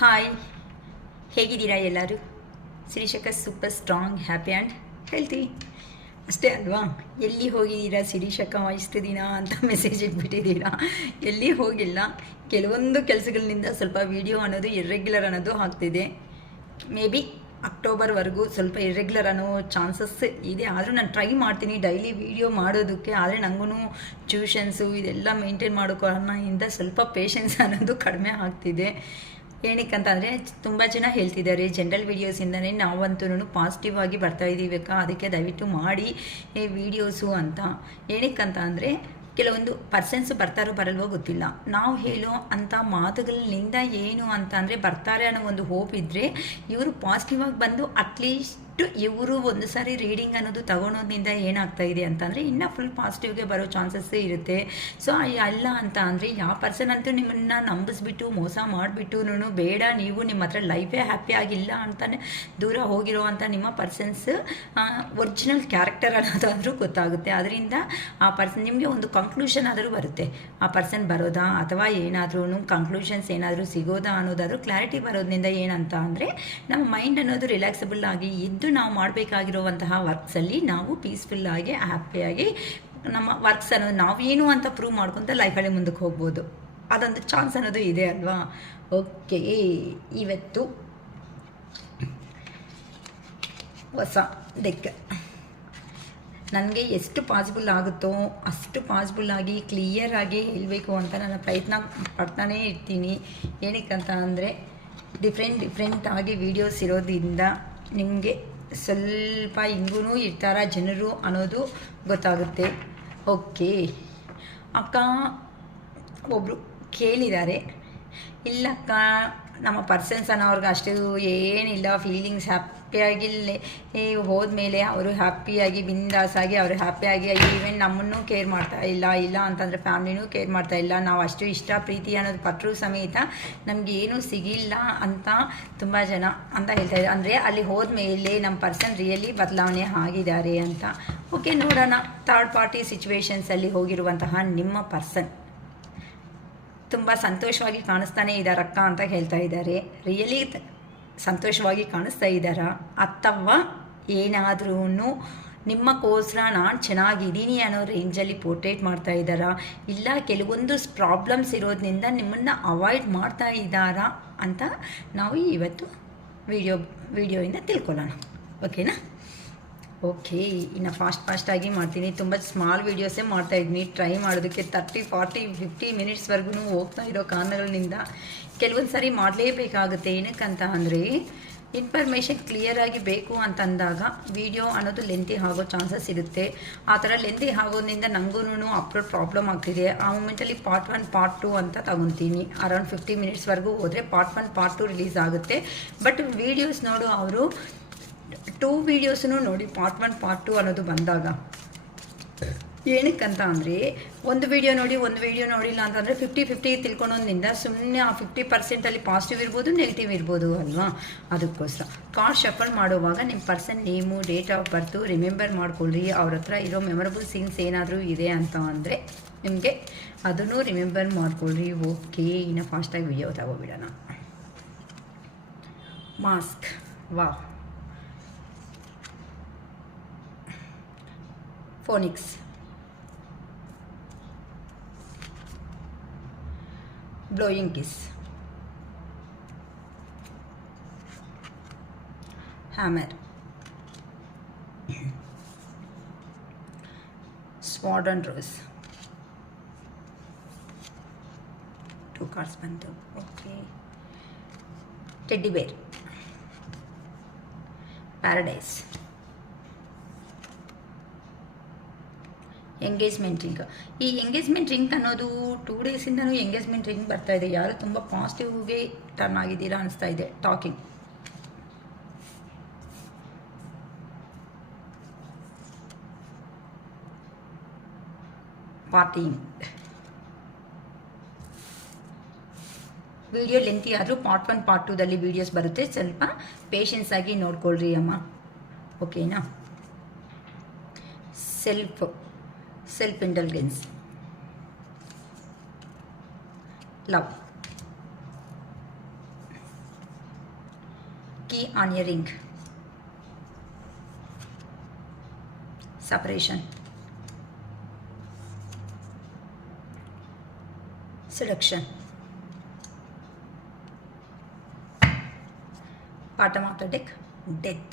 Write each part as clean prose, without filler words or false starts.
Hi, ಹೇಗಿದ್ದೀರಾ ಎಲ್ಲರೂ? ಶಿರೀಷಕ super strong, happy and healthy ಅಷ್ಟೇ ಅಲ್ವಾ? ಎಲ್ಲಿ ಹೋಗಿದ್ದೀರಾ ಶಿರೀಷಕ ಇಷ್ಟು ದಿನ ಅಂತ ಮೆಸೇಜ್ ಇಟ್ಬಿಟ್ಟಿದ್ದೀರಾ. ಎಲ್ಲಿ ಹೋಗಿಲ್ಲ. ಕೆಲವೊಂದು ಕೆಲಸಗಳಿಂದ ಸ್ವಲ್ಪ ವೀಡಿಯೋ ಅನ್ನೋದು ಇರ್ರೆಗ್ಯುಲರ್ ಅನ್ನೋದು ಆಗ್ತಿದೆ. ಮೇ ಬಿ ಅಕ್ಟೋಬರ್ವರೆಗೂ ಸ್ವಲ್ಪ ಇರ್ರೆಗ್ಯುಲರ್ ಅನ್ನೋ ಚಾನ್ಸಸ್ ಇದೆ. ಆದರೂ ನಾನು ಟ್ರೈ ಮಾಡ್ತೀನಿ ಡೈಲಿ ವೀಡಿಯೋ ಮಾಡೋದಕ್ಕೆ. ಆದರೆ ನನಗೂ ಟ್ಯೂಷನ್ಸು ಇದೆಲ್ಲ ಮೇಂಟೈನ್ ಮಾಡೋ ಕಾರಣದಿಂದ ಸ್ವಲ್ಪ ಪೇಷನ್ಸ್ ಅನ್ನೋದು ಕಡಿಮೆ ಆಗ್ತಿದೆ. ಏನಕ್ಕಂತಂದರೆ ತುಂಬ ಜನ ಹೇಳ್ತಿದ್ದಾರೆ ಜನರಲ್ ವೀಡಿಯೋಸಿಂದನೇ ನಾವಂತೂ ಪಾಸಿಟಿವ್ ಆಗಿ ಬರ್ತಾಯಿದ್ದೀವಿ ಅಕ್ಕ, ಅದಕ್ಕೆ ದಯವಿಟ್ಟು ಮಾಡಿ ವೀಡಿಯೋಸು ಅಂತ. ಏನಕ್ಕಂತ ಅಂದರೆ ಕೆಲವೊಂದು ಪರ್ಸನ್ಸು ಬರ್ತಾರೋ ಬರಲ್ವೋ ಗೊತ್ತಿಲ್ಲ. ನಾವು ಹೇಳೋ ಅಂಥ ಮಾತುಗಳಿಂದ ಏನು ಅಂತ ಅಂದರೆ ಬರ್ತಾರೆ ಅನ್ನೋ ಒಂದು ಹೋಪ್ ಇದ್ದರೆ ಇವರು ಪಾಸಿಟಿವ್ ಆಗಿ ಬಂದು ಅಟ್ಲೀಸ್ಟ್ ಇವರು ಒಂದು ಸಾರಿ ರೀಡಿಂಗ್ ಅನ್ನೋದು ತಗೊಳೋದ್ರಿಂದ ಏನಾಗ್ತಾ ಇದೆ ಅಂತಂದರೆ ಇನ್ನೂ ಫುಲ್ ಪಾಸಿಟಿವ್ಗೆ ಬರೋ ಚಾನ್ಸಸ್ಸೇ ಇರುತ್ತೆ. ಸೊ ಅಲ್ಲ ಅಂತ ಅಂದರೆ ಯಾವ ಪರ್ಸನ್ ಅಂತೂ ನಿಮ್ಮನ್ನು ನಂಬಿಸ್ಬಿಟ್ಟು ಮೋಸ ಮಾಡಿಬಿಟ್ಟು ಬೇಡ ನೀವು ನಿಮ್ಮ ಹತ್ರ ಲೈಫೇ ಹ್ಯಾಪಿ ಆಗಿಲ್ಲ ಅಂತಲೇ ದೂರ ಹೋಗಿರೋ ಅಂಥ ನಿಮ್ಮ ಪರ್ಸನ್ಸ್ ಒರಿಜಿನಲ್ ಕ್ಯಾರೆಕ್ಟರ್ ಅನ್ನೋದಾದರೂ ಗೊತ್ತಾಗುತ್ತೆ. ಅದರಿಂದ ಆ ಪರ್ಸನ್ ನಿಮಗೆ ಒಂದು ಕಂಕ್ಲೂಷನ್ ಆದರೂ ಬರುತ್ತೆ. ಆ ಪರ್ಸನ್ ಬರೋದಾ ಅಥವಾ ಏನಾದರೂ ಕಂಕ್ಲೂಷನ್ಸ್ ಏನಾದರೂ ಸಿಗೋದಾ ಅನ್ನೋದಾದರೂ ಕ್ಲಾರಿಟಿ ಬರೋದ್ರಿಂದ ಏನಂತ ಅಂದರೆ ನಮ್ಮ ಮೈಂಡ್ ಅನ್ನೋದು ರಿಲ್ಯಾಕ್ಸಬಲ್ ಆಗಿ ಇದ್ದು ನಾವು ಮಾಡಬೇಕಾಗಿರುವಂತಹ ವರ್ಕ್ಸಲ್ಲಿ ನಾವು ಪೀಸ್ಫುಲ್ಲಾಗಿ ಹ್ಯಾಪಿಯಾಗಿ ನಮ್ಮ ವರ್ಕ್ಸ್ ಅನ್ನೋದು ನಾವೇನು ಅಂತ ಪ್ರೂವ್ ಮಾಡ್ಕೊತ ಲೈಫಲ್ಲಿ ಮುಂದಕ್ಕೆ ಹೋಗ್ಬೋದು. ಅದೊಂದು ಚಾನ್ಸ್ ಅನ್ನೋದು ಇದೆ ಅಲ್ವಾ? ಓಕೆ, ಇವತ್ತು ಹೊಸ ಡೆಕ್ ನನಗೆ ಎಷ್ಟು ಪಾಸಿಬಲ್ ಆಗುತ್ತೋ ಅಷ್ಟು ಪಾಸಿಬಲ್ ಕ್ಲಿಯರಾಗಿ ಹೇಳಬೇಕು ಅಂತ ನಾನು ಪ್ರಯತ್ನ ಪಡ್ತಾನೇ ಇರ್ತೀನಿ. ಏನಕ್ಕಂತ ಅಂದರೆ ಡಿಫ್ರೆಂಟಾಗಿ ವೀಡಿಯೋಸ್ ಇರೋದ್ರಿಂದ ನಿಮಗೆ ಸ್ವಲ್ಪ ಹಿಂಗೂ ಇರ್ತಾರ ಜನರು ಅನ್ನೋದು ಗೊತ್ತಾಗುತ್ತೆ. ಓಕೆ ಅಕ್ಕ, ಒಬ್ಬರು ಕೇಳಿದ್ದಾರೆ, ಇಲ್ಲಕ್ಕ ನಮ್ಮ ಪರ್ಸನ್ಸ್ ಅನ್ನೋರ್ಗೆ ಅಷ್ಟು ಏನಿಲ್ಲ ಫೀಲಿಂಗ್ಸ್, ಹ್ಯಾಪಿಯಾಗಿಲ್ಲೇ ಹೋದ್ಮೇಲೆ ಅವರು ಹ್ಯಾಪಿಯಾಗಿ ಬಿಂದಾಸಾಗಿ ಅವರು ಹ್ಯಾಪಿಯಾಗಿ ಈವನ್ ನಮ್ಮನ್ನು ಕೇರ್ ಮಾಡ್ತಾ ಇಲ್ಲ ಅಂತಂದರೆ ಫ್ಯಾಮ್ಲಿನೂ ಕೇರ್ ಮಾಡ್ತಾ ಇಲ್ಲ, ನಾವು ಅಷ್ಟು ಇಷ್ಟ ಪ್ರೀತಿ ಅನ್ನೋದು ಪಟ್ಟರು ಸಮೇತ ನಮಗೇನೂ ಸಿಗಿಲ್ಲ ಅಂತ ತುಂಬ ಜನ ಅಂತ ಹೇಳ್ತಾಯಿದ್ದಾರೆ. ಅಂದರೆ ಅಲ್ಲಿ ಹೋದ್ಮೇಲೆ ನಮ್ಮ ಪರ್ಸನ್ ರಿಯಲಿ ಬದಲಾವಣೆ ಆಗಿದ್ದಾರೆ ಅಂತ. ಓಕೆ, ನೋಡೋಣ. ಥರ್ಡ್ ಪಾರ್ಟಿ ಸಿಚುವೇಶನ್ಸಲ್ಲಿ ಹೋಗಿರುವಂತಹ ನಿಮ್ಮ ಪರ್ಸನ್ ತುಂಬ ಸಂತೋಷವಾಗಿ ಕಾಣಿಸ್ತಾನೆ ಇದ್ದಾರಕ್ಕ ಅಂತ ಹೇಳ್ತಾ ಇದ್ದಾರೆ. ರಿಯಲಿ ಸಂತೋಷವಾಗಿ ಕಾಣಿಸ್ತಾ ಇದ್ದಾರಾ ಅಥವಾ ಏನಾದ್ರೂ ನಿಮ್ಮಕ್ಕೋಸ್ಕರ ನಾನು ಚೆನ್ನಾಗಿದ್ದೀನಿ ಅನ್ನೋ ರೇಂಜಲ್ಲಿ ಪೋರ್ಟ್ರೇಟ್ ಮಾಡ್ತಾ ಇದ್ದಾರಾ, ಇಲ್ಲ ಕೆಲವೊಂದು ಪ್ರಾಬ್ಲಮ್ಸ್ ಇರೋದ್ರಿಂದ ನಿಮ್ಮನ್ನು ಅವಾಯ್ಡ್ ಮಾಡ್ತಾ ಇದ್ದಾರಾ ಅಂತ ನಾವು ಇವತ್ತು ವಿಡಿಯೋಯಿಂದ ತಿಳ್ಕೊಳ್ಳೋಣ. ಓಕೆನಾ? ಓಕೆ, ಇನ್ನು ಫಾಸ್ಟಾಗಿ ಮಾಡ್ತೀನಿ. ತುಂಬ ಸ್ಮಾಲ್ ವೀಡಿಯೋಸೇ ಮಾಡ್ತಾಯಿದ್ದೀನಿ. ಟ್ರೈ ಮಾಡೋದಕ್ಕೆ 30, 40, 50 ಮಿನಿಟ್ಸ್ವರೆಗೂ ಹೋಗ್ತಾ ಇರೋ ಕಾರಣಗಳಿಂದ ಕೆಲವೊಂದು ಸಾರಿ ಮಾಡಲೇಬೇಕಾಗುತ್ತೆ. ಏನಕ್ಕಂತ ಅಂದರೆ ಇನ್ಫಾರ್ಮೇಷನ್ ಕ್ಲಿಯರಾಗಿ ಬೇಕು ಅಂತಂದಾಗ ವಿಡಿಯೋ ಅನ್ನೋದು ಲೆಂತಿ ಆಗೋ ಚಾನ್ಸಸ್ ಇರುತ್ತೆ. ಆ ಥರ ಲೆಂತಿ ಆಗೋದ್ರಿಂದ ನನಗೂ ಅಪ್ಲೋಡ್ ಪ್ರಾಬ್ಲಮ್ ಆಗ್ತಿದೆ. ಆ ಮೂಮೆಂಟಲ್ಲಿ ಪಾರ್ಟ್ 1, ಪಾರ್ಟ್ 2 ಅಂತ ತಗೊತೀನಿ. ಅರೌಂಡ್ 50 ಮಿನಿಟ್ಸ್ವರೆಗೂ ಹೋದರೆ ಪಾರ್ಟ್ 1, ಪಾರ್ಟ್ 2 ರಿಲೀಸ್ ಆಗುತ್ತೆ. ಬಟ್ ವೀಡಿಯೋಸ್ ನೋಡು ಅವರು 2 ವೀಡಿಯೋಸನ್ನು ನೋಡಿ ಪಾರ್ಟ್ 1, ಪಾರ್ಟ್ 2 ಅನ್ನೋದು ಬಂದಾಗ ಏನಕ್ಕಂತ ಅಂದರೆ ಒಂದು ವೀಡಿಯೋ ನೋಡಿ ಒಂದು ವೀಡಿಯೋ ನೋಡಿಲ್ಲ ಅಂತಂದರೆ 50-50 ತಿಳ್ಕೊಳೋದ್ರಿಂದ ಸುಮ್ಮನೆ ಆ 50% ಪಾಸಿಟಿವ್ ಇರ್ಬೋದು, ನೆಗೆಟಿವ್ ಇರ್ಬೋದು ಅಲ್ವಾ? ಅದಕ್ಕೋಸ್ಕರ ಕಾರ್ಡ್ ಶಫಲ್ ಮಾಡುವಾಗ ನಿಮ್ಮ person name, date of birth remember ಮಾಡ್ಕೊಳ್ಳಿ. ಅವ್ರ ಹತ್ರ ಇರೋ ಮೆಮೊರಬಲ್ ಸೀನ್ಸ್ ಏನಾದರೂ ಇದೆ ಅಂತ ಅಂದರೆ ನಿಮಗೆ ಅದನ್ನು ರಿಮೆಂಬರ್ ಮಾಡ್ಕೊಳ್ಳಿ. ಓಕೆ, ಇನ್ನು ಫಾಸ್ಟಾಗಿ ವಿಡಿಯೋ ತಗೋಬಿಡೋಣ. ಮಾಸ್ಕ್, ವಾ, phonics, blowing kiss, hammer, sword and rose. 2 cards ಬಂತು. ಓಕೆ, ಟೆಡ್ಡಿ ಬೇರ್, ಪ್ಯಾರಡೈಸ್, ಎಂಗೇಜ್ಮೆಂಟ್ ರಿಂಗ್. ಈ ಎಂಗೇಜ್ಮೆಂಟ್ ರಿಂಗ್ ಅನ್ನೋದು 2 ಡೇಸಿಂದನೂ ಎಂಗೇಜ್ಮೆಂಟ್ ರಿಂಗ್ ಬರ್ತಾ ಇದೆ. ಯಾರು ತುಂಬ ಪಾಸಿಟಿವ್ಗೆ ಟರ್ನ್ ಆಗಿದ್ದೀರಾ ಅನಿಸ್ತಾ ಇದೆ. Talking, parting. ವಿಡಿಯೋ ಲೆಂತಿ ಆದರೂ ಪಾರ್ಟ್ 1, ಪಾರ್ಟ್ 2ದಲ್ಲಿ ವೀಡಿಯೋಸ್ ಬರುತ್ತೆ. ಸ್ವಲ್ಪ ಪೇಷನ್ಸ್ ಆಗಿ ನೋಡ್ಕೊಳ್ರಿ ಅಮ್ಮ. ಓಕೆನಾ? Self intelligence, love, key on your ring. Separation. Seduction. Bottom of the deck, death.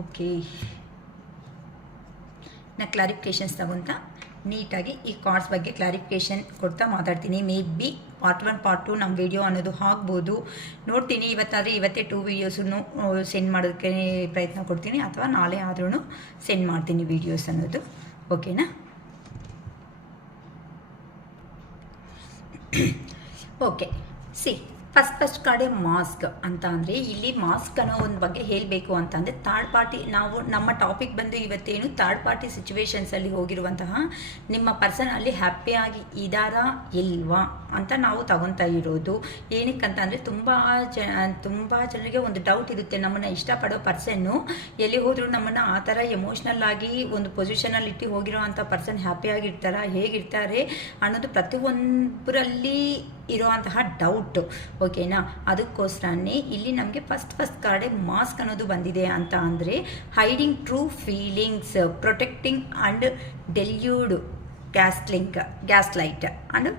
Okay, ನಾ ಕ್ಲಾರಿಫಿಕೇಷನ್ಸ್ ತಗೊಂತ ನೀಟಾಗಿ ಈ ಕಾರ್ಡ್ಸ್ ಬಗ್ಗೆ ಕ್ಲಾರಿಫಿಕೇಷನ್ ಕೊಡ್ತಾ ಮಾತಾಡ್ತೀನಿ. ಮೇ ಬಿ ಪಾರ್ಟ್ 1 ಪಾರ್ಟ್ 2 ನಮ್ಮ ವಿಡಿಯೋ ಅನ್ನೋದು ಆಗ್ಬೋದು, ನೋಡ್ತೀನಿ. ಇವತ್ತಾದರೆ ಇವತ್ತೇ 2 ವೀಡಿಯೋಸನ್ನು ಸೆಂಡ್ ಮಾಡೋದಕ್ಕೆ ಪ್ರಯತ್ನ ಕೊಡ್ತೀನಿ, ಅಥವಾ ನಾಳೆ ಆದ್ರೂ ಸೆಂಡ್ ಮಾಡ್ತೀನಿ ವೀಡಿಯೋಸ್ ಅನ್ನೋದು. ಓಕೆನಾ? ಓಕೆ, ಫಸ್ಟ್ ಕಾರ್ಡೆ ಮಾಸ್ಕ್ ಅಂತ ಅಂದರೆ, ಇಲ್ಲಿ ಮಾಸ್ಕ್ ಅನ್ನೋ ಒಂದು ಬಗ್ಗೆ ಹೇಳಬೇಕು ಅಂತಂದರೆ, ಥರ್ಡ್ ಪಾರ್ಟಿ, ನಾವು ನಮ್ಮ ಟಾಪಿಕ್ ಬಂದು ಇವತ್ತೇನು ಥರ್ಡ್ ಪಾರ್ಟಿ ಸಿಚುವೇಶನ್ಸಲ್ಲಿ ಹೋಗಿರುವಂತಹ ನಿಮ್ಮ ಪರ್ಸನ್ ಅಲ್ಲಿ ಹ್ಯಾಪಿಯಾಗಿ ಇದ್ದಾರಾ ಇಲ್ವಾ ಅಂತ ನಾವು ತಗೊತಾ ಇರೋದು. ಏನಕ್ಕಂತಂದರೆ ತುಂಬ ಜನರಿಗೆ ಒಂದು ಡೌಟ್ ಇರುತ್ತೆ, ನಮ್ಮನ್ನು ಇಷ್ಟಪಡೋ ಪರ್ಸನ್ನು ಎಲ್ಲಿ ಹೋದರೂ ನಮ್ಮನ್ನು ಆ ಥರ ಎಮೋಷ್ನಲ್ ಆಗಿ ಒಂದು ಪೊಸಿಷನಲ್ಲಿ ಇಟ್ಟು ಹೋಗಿರೋ ಅಂಥ ಪರ್ಸನ್ ಹ್ಯಾಪಿಯಾಗಿರ್ತಾರಾ, ಹೇಗಿರ್ತಾರೆ ಅನ್ನೋದು ಪ್ರತಿಯೊಬ್ಬರಲ್ಲಿ ಇರುವಂತಹ ಡೌಟು. ಓಕೆನಾ? ಅದಕ್ಕೋಸ್ಕರನೇ ಇಲ್ಲಿ ನಮಗೆ ಫಸ್ಟ್ ಕಾರ್ಡೆ ಮಾಸ್ಕ್ ಅನ್ನೋದು ಬಂದಿದೆ ಅಂತ ಅಂದರೆ, hiding true feelings, protecting and deluded gaslight and